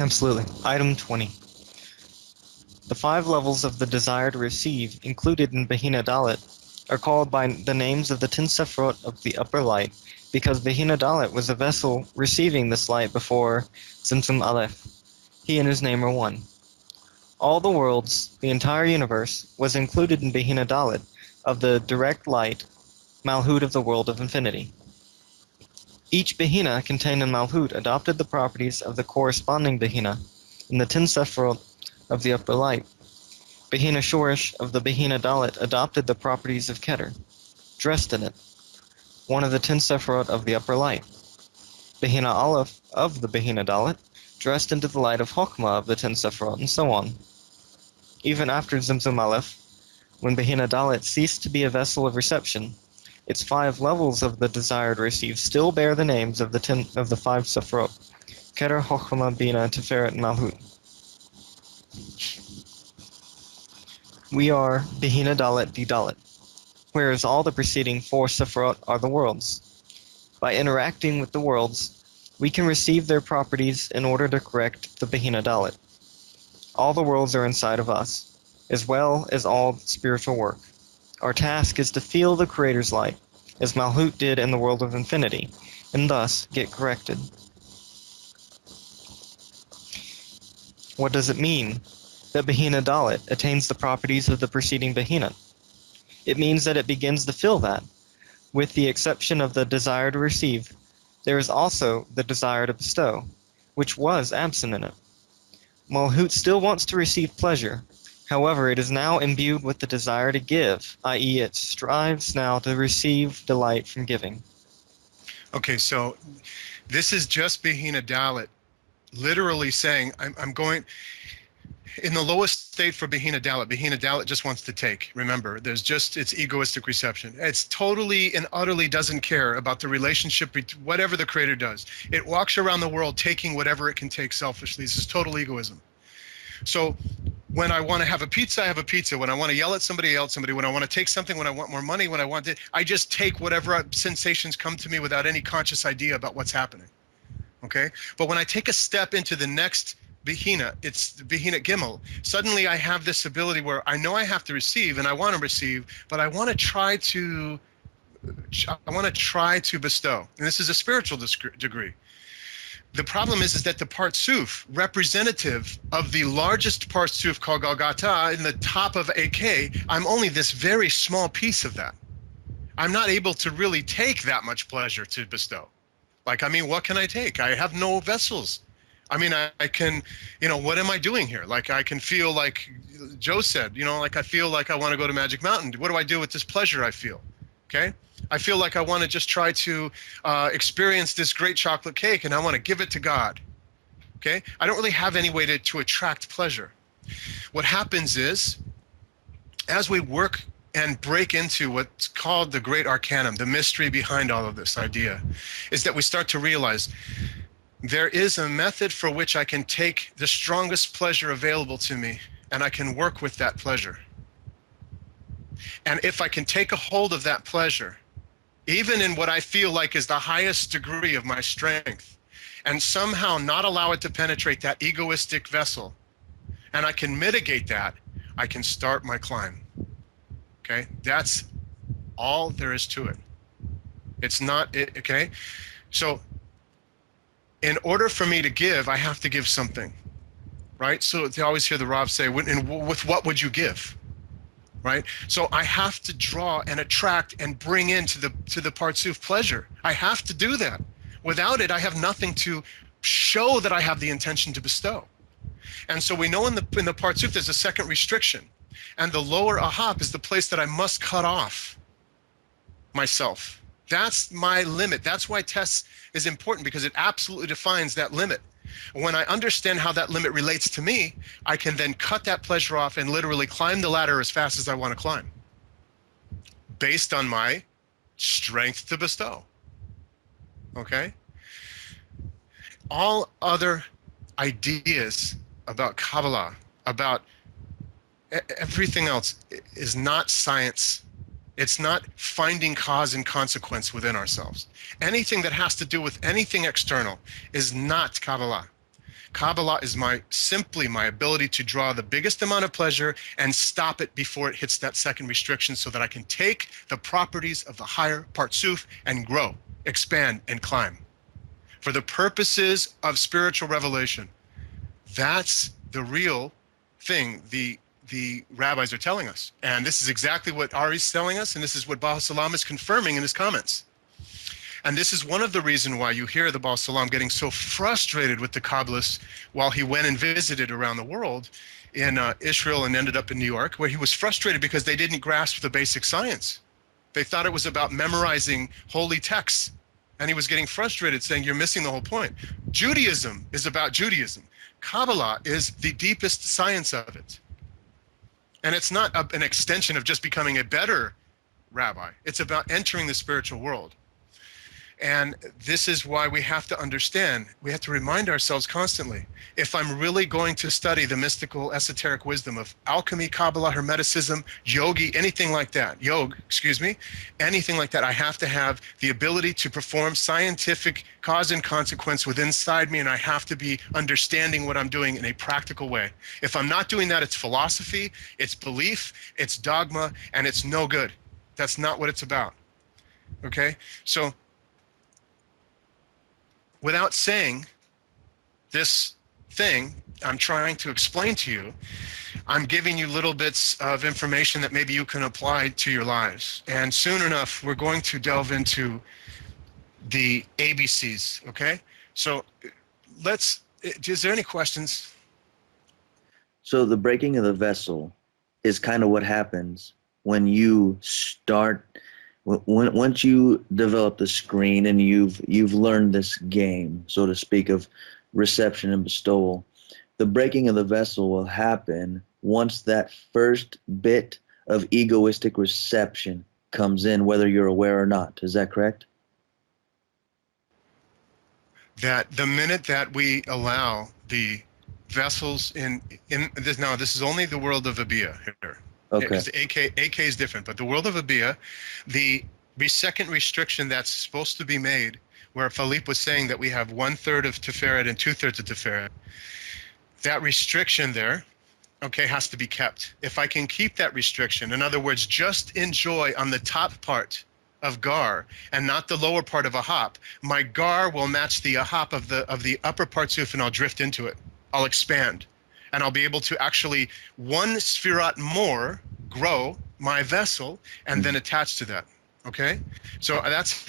Absolutely. Item 20. The 5 levels of the desire to receive included in Behina Dalet are called by the names of the 10 Sephiroth of the upper light because Behina Dalet was a vessel receiving this light before Tzimtzum Aleph. He and his name are one. All the worlds, the entire universe, was included in Behina Dalet of the direct light, Malhut of the world of infinity. Each Behina contained in Malhut adopted the properties of the corresponding Behina in the 10 Sephiroth of the upper light. Behina Shorish of the Behina Dalet adopted the properties of Keter, dressed in it, one of the 10 Sephiroth of the upper light. Behina Aleph of the Behina Dalet dressed into the light of Chokmah of the 10 Sephiroth, and so on. Even after Tzimtzum Aleph, when Behina Dalet ceased to be a vessel of reception, its 5 levels of the desire to receive still bear the names of the 5 Sephiroth, Keter, Chokmah, Bina, Tiferet, and Malhut. We are Behina Dalet D Dalet, whereas all the preceding 4 Sephiroth are the worlds. By interacting with the worlds, we can receive their properties in order to correct the Behina Dalet. All the worlds are inside of us, as well as all spiritual work. Our task is to feel the Creator's light, as Malhut did in the world of infinity, and thus get corrected. What does it mean that Behina Dalet attains the properties of the preceding Behina? It means that it begins to feel that, with the exception of the desire to receive, there is also the desire to bestow, which was absent in it. Malhut still wants to receive pleasure, however, it is now imbued with the desire to give, i.e. it strives now to receive delight from giving. Okay, so this is just Behina Dalet, literally saying, I'm going, in the lowest state for Behina Dalet just wants to take. Remember, there's just its egoistic reception. It's totally and utterly doesn't care about the relationship, whatever the Creator does. It walks around the world taking whatever it can take selfishly. This is total egoism. So when I want to have a pizza, I have a pizza. When I want to yell at somebody, I yell at somebody. When I want to take something, when I want more money, when I want it, I just take whatever sensations come to me without any conscious idea about what's happening. Okay? But when I take a step into the next Behina, it's Behina Gimel. Suddenly I have this ability where I know I have to receive and I want to receive, but I want to try to bestow. And this is a spiritual degree. The problem is that the Partsuf, representative of the largest Partsuf called Golgotha in the top of AK, I'm only this very small piece of that. I'm not able to really take that much pleasure to bestow. Like, I mean, what can I take? I have no vessels. I mean, I can, what am I doing here? Like, I can feel like Joe said, like I feel like I want to go to Magic Mountain. What do I do with this pleasure I feel? Okay? I feel like I want to just try to experience this great chocolate cake and I want to give it to God. Okay? I don't really have any way to attract pleasure. What happens is, as we work and break into what's called the great arcanum, the mystery behind all of this idea, is that we start to realize there is a method for which I can take the strongest pleasure available to me and I can work with that pleasure. And if I can take a hold of that pleasure, even in what I feel like is the highest degree of my strength, and somehow not allow it to penetrate that egoistic vessel, and I can mitigate that, I can start my climb. Okay? That's all there is to it. It's not, okay? So, in order for me to give, I have to give something, right? So they always hear the Rav say, with what would you give, right? So I have to draw and attract and bring into the Partsuf pleasure. I have to do that. Without it, I have nothing to show that I have the intention to bestow. And so we know in the Partsuf there's a second restriction, and the lower ahap is the place that I must cut off myself. That's my limit. That's why Tess is important, because it absolutely defines that limit. When I understand how that limit relates to me, I can then cut that pleasure off and literally climb the ladder as fast as I want to climb, based on my strength to bestow. Okay? All other ideas about Kabbalah, about everything else is not science. It's not finding cause and consequence within ourselves. Anything that has to do with anything external is not Kabbalah. Kabbalah is simply my ability to draw the biggest amount of pleasure and stop it before it hits that second restriction, so that I can take the properties of the higher Partsuf and grow, expand, and climb. For the purposes of spiritual revelation, that's the real thing the rabbis are telling us. And this is exactly what Ari's telling us, and this is what Baal Salam is confirming in his comments. And this is one of the reasons why you hear the Baal Salam getting so frustrated with the Kabbalists while he went and visited around the world in Israel and ended up in New York, where he was frustrated because they didn't grasp the basic science. They thought it was about memorizing holy texts. And he was getting frustrated, saying, you're missing the whole point. Judaism is about Judaism. Kabbalah is the deepest science of it. And it's not an extension of just becoming a better rabbi. It's about entering the spiritual world. And this is why we have to understand, we have to remind ourselves constantly, if I'm really going to study the mystical, esoteric wisdom of alchemy, Kabbalah, Hermeticism, yogi, anything like that, anything like that, I have to have the ability to perform scientific cause and consequence within inside me, and I have to be understanding what I'm doing in a practical way. If I'm not doing that, it's philosophy, it's belief, it's dogma, and it's no good. That's not what it's about. Okay? So, without saying this thing I'm trying to explain to you, I'm giving you little bits of information that maybe you can apply to your lives. And soon enough, we're going to delve into the ABCs, okay? So is there any questions? So the breaking of the vessel is kind of what happens when you start, once you develop the screen and you've learned this game, so to speak, of reception and bestowal. The breaking of the vessel will happen once that first bit of egoistic reception comes in, whether you're aware or not. Is that correct? That the minute that we allow the vessels in this, now this is only the world of Abiyah here. Okay. Because AK is different, but the world of Abiyah, the second restriction that's supposed to be made, where Philippe was saying that we have 1/3 of Tiferet and 2/3 of Tiferet, that restriction there, okay, has to be kept. If I can keep that restriction, in other words, just enjoy on the top part of gar and not the lower part of a hop, my gar will match the hop of the upper partsuf, and I'll drift into it. I'll expand. And I'll be able to actually one spherat more grow my vessel and then attach to that. Okay, so that's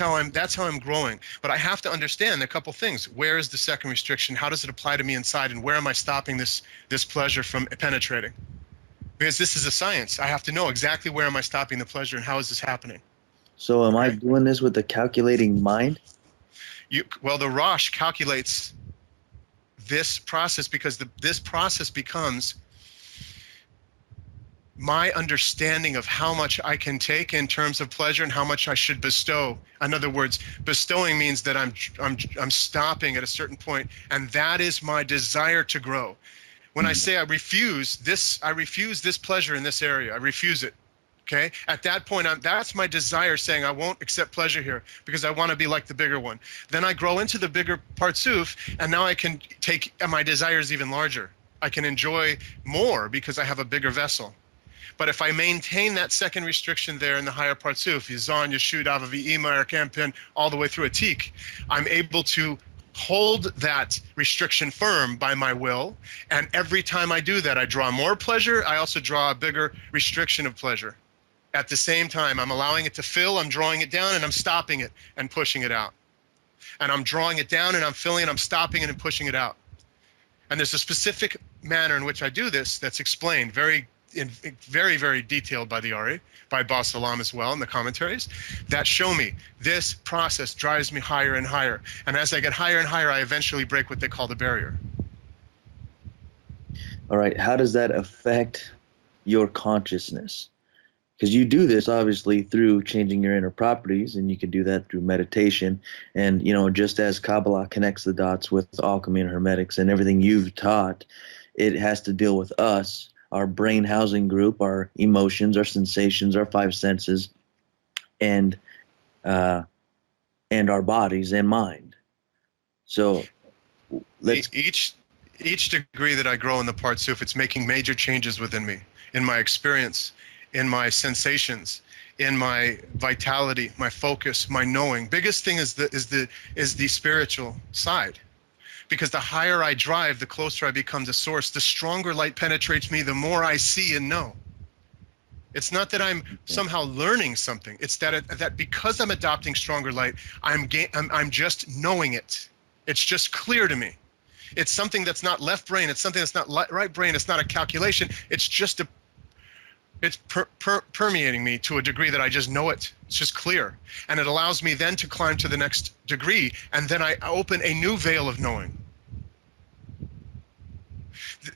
how I'm growing. But I have to understand a couple things. Where is the second restriction? How does it apply to me inside? And where am I stopping this pleasure from penetrating? Because this is a science. I have to know exactly where am I stopping the pleasure and how is this happening. So am I doing this with a calculating mind? Well, the Rosh calculates this process because this process becomes my understanding of how much I can take in terms of pleasure and how much I should bestow. In other words, bestowing means that I'm stopping at a certain point, and that is my desire to grow. When I say I refuse this pleasure in this area, I refuse it. Okay, at that point, that's my desire saying I won't accept pleasure here because I want to be like the bigger one. Then I grow into the bigger partsuf, and now I can take my desires even larger. I can enjoy more because I have a bigger vessel. But if I maintain that second restriction there in the higher partsuf, Yizan, Yeshud, Avavi, Imar, Kampen, all the way through a Tik, I'm able to hold that restriction firm by my will. And every time I do that, I draw more pleasure. I also draw a bigger restriction of pleasure. At the same time, I'm allowing it to fill, I'm drawing it down, and I'm stopping it and pushing it out. And I'm drawing it down, and I'm filling it, I'm stopping it and pushing it out. And there's a specific manner in which I do this that's explained very, very detailed by the Ari, by Baal Salam as well in the commentaries, that show me this process drives me higher and higher. And as I get higher and higher, I eventually break what they call the barrier. All right, how does that affect your consciousness? Because you do this obviously through changing your inner properties, and you can do that through meditation. And, just as Kabbalah connects the dots with alchemy and hermetics and everything you've taught, it has to deal with us, our brain housing group, our emotions, our sensations, our five senses, and our bodies and mind. So let's each degree that I grow in the Partsuf, it's making major changes within me, in my experience, in my sensations, in my vitality, my focus, my knowing. Biggest thing is the spiritual side. Because the higher I drive, the closer I become to source, the stronger light penetrates me, the more I see and know. It's not that I'm somehow learning something. It's that because I'm adopting stronger light, I'm just knowing it. It's just clear to me. It's something that's not left brain. It's something that's not right brain. It's not a calculation. It's just it's permeating me to a degree that I just know it. It's just clear. And it allows me then to climb to the next degree. And then I open a new veil of knowing.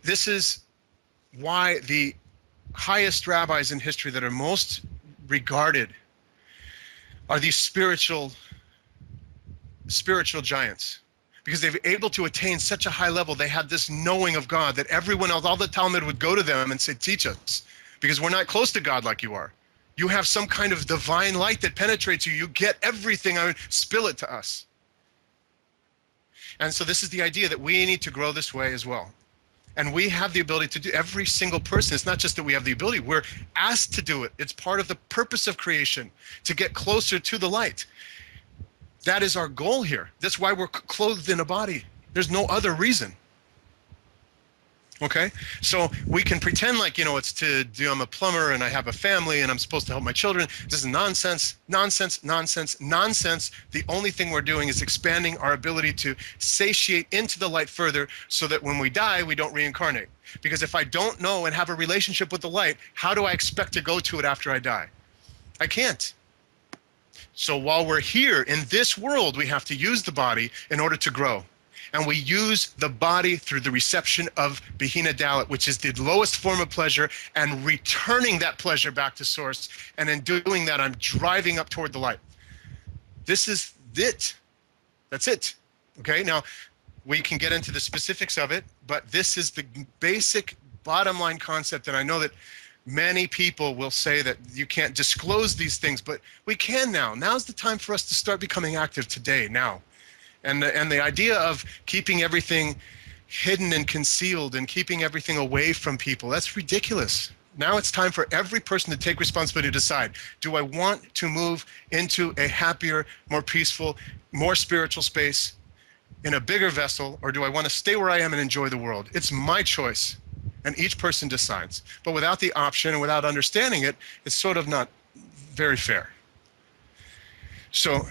This is why the highest rabbis in history that are most regarded are these spiritual giants. Because they've been able to attain such a high level. They had this knowing of God that everyone else, all the Talmud would go to them and say, teach us. Because we're not close to God like you are. You have some kind of divine light that penetrates you. You get everything. I mean, spill it to us. And so this is the idea that we need to grow this way as well. And we have the ability to do, every single person. It's not just that we have the ability. We're asked to do it. It's part of the purpose of creation, to get closer to the light. That is our goal here. That's why we're clothed in a body. There's no other reason. Okay? So we can pretend like, it's to do, I'm a plumber and I have a family and I'm supposed to help my children. This is nonsense, nonsense, nonsense, nonsense. The only thing we're doing is expanding our ability to satiate into the light further so that when we die, we don't reincarnate. Because if I don't know and have a relationship with the light, how do I expect to go to it after I die? I can't. So while we're here in this world, we have to use the body in order to grow. And we use the body through the reception of Bihina Dalit, which is the lowest form of pleasure, and returning that pleasure back to source. And in doing that, I'm driving up toward the light. This is it. That's it. Okay, now we can get into the specifics of it, but this is the basic bottom line concept. And I know that many people will say that you can't disclose these things, but we can now. Now's the time for us to start becoming active today, now. And the idea of keeping everything hidden and concealed and keeping everything away from people, that's ridiculous. Now it's time for every person to take responsibility to decide, do I want to move into a happier, more peaceful, more spiritual space in a bigger vessel, or do I want to stay where I am and enjoy the world? It's my choice. And each person decides. But without the option and without understanding it, it's sort of not very fair. So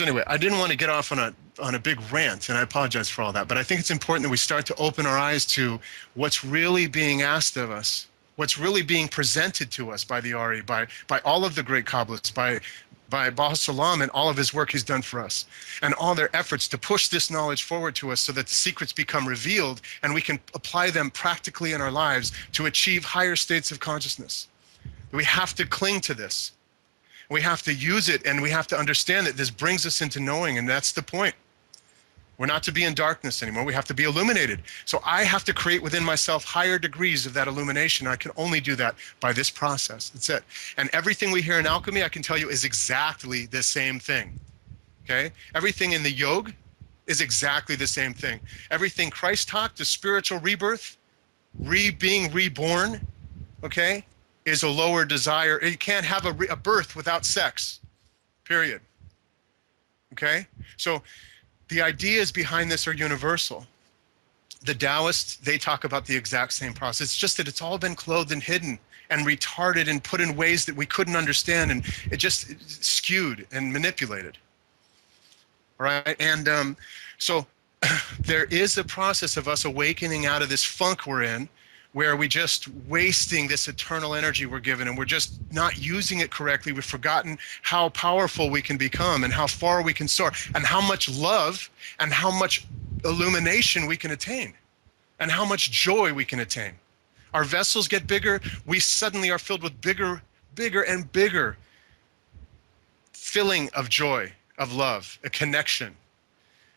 anyway, I didn't want to get off on a big rant, and I apologize for all that. But I think it's important that we start to open our eyes to what's really being asked of us, what's really being presented to us by the Ari, by all of the great Kabbalists, by Baal Salam and all of his work he's done for us, and all their efforts to push this knowledge forward to us so that the secrets become revealed and we can apply them practically in our lives to achieve higher states of consciousness. We have to cling to this. We have to use it, and we have to understand that this brings us into knowing, and that's the point. We're not to be in darkness anymore. We have to be illuminated. So I have to create within myself higher degrees of that illumination. I can only do that by this process. That's it. And everything we hear in alchemy, I can tell you, is exactly the same thing. Okay? Everything in the yoga is exactly the same thing. Everything Christ taught, the spiritual rebirth, being reborn, okay, is a lower desire. You can't have a birth without sex, period. Okay? So the ideas behind this are universal. The Taoists, they talk about the exact same process. It's just that it's all been clothed and hidden and retarded and put in ways that we couldn't understand, and it just skewed and manipulated. All right? And so there is a process of us awakening out of this funk we're in, where we're just wasting this eternal energy we're given, and we're just not using it correctly. We've forgotten how powerful we can become and how far we can soar and how much love and how much illumination we can attain and how much joy we can attain. Our vessels get bigger. We suddenly are filled with bigger and bigger filling of joy, of love, a connection.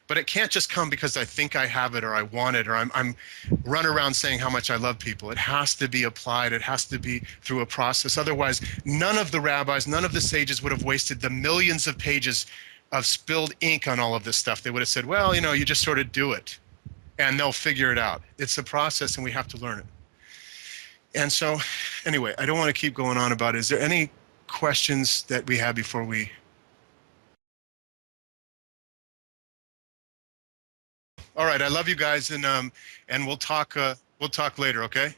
But it can't just come because I think I have it or I want it or I'm run around saying how much I love people. It has to be applied. It has to be through a process. Otherwise, none of the rabbis, none of the sages would have wasted the millions of pages of spilled ink on all of this stuff. They would have said, well, you know, you just sort of do it and they'll figure it out. It's a process and we have to learn it. And so anyway, I don't want to keep going on about it. Is there any questions that we have before we? All right, I love you guys, and we'll talk later, okay?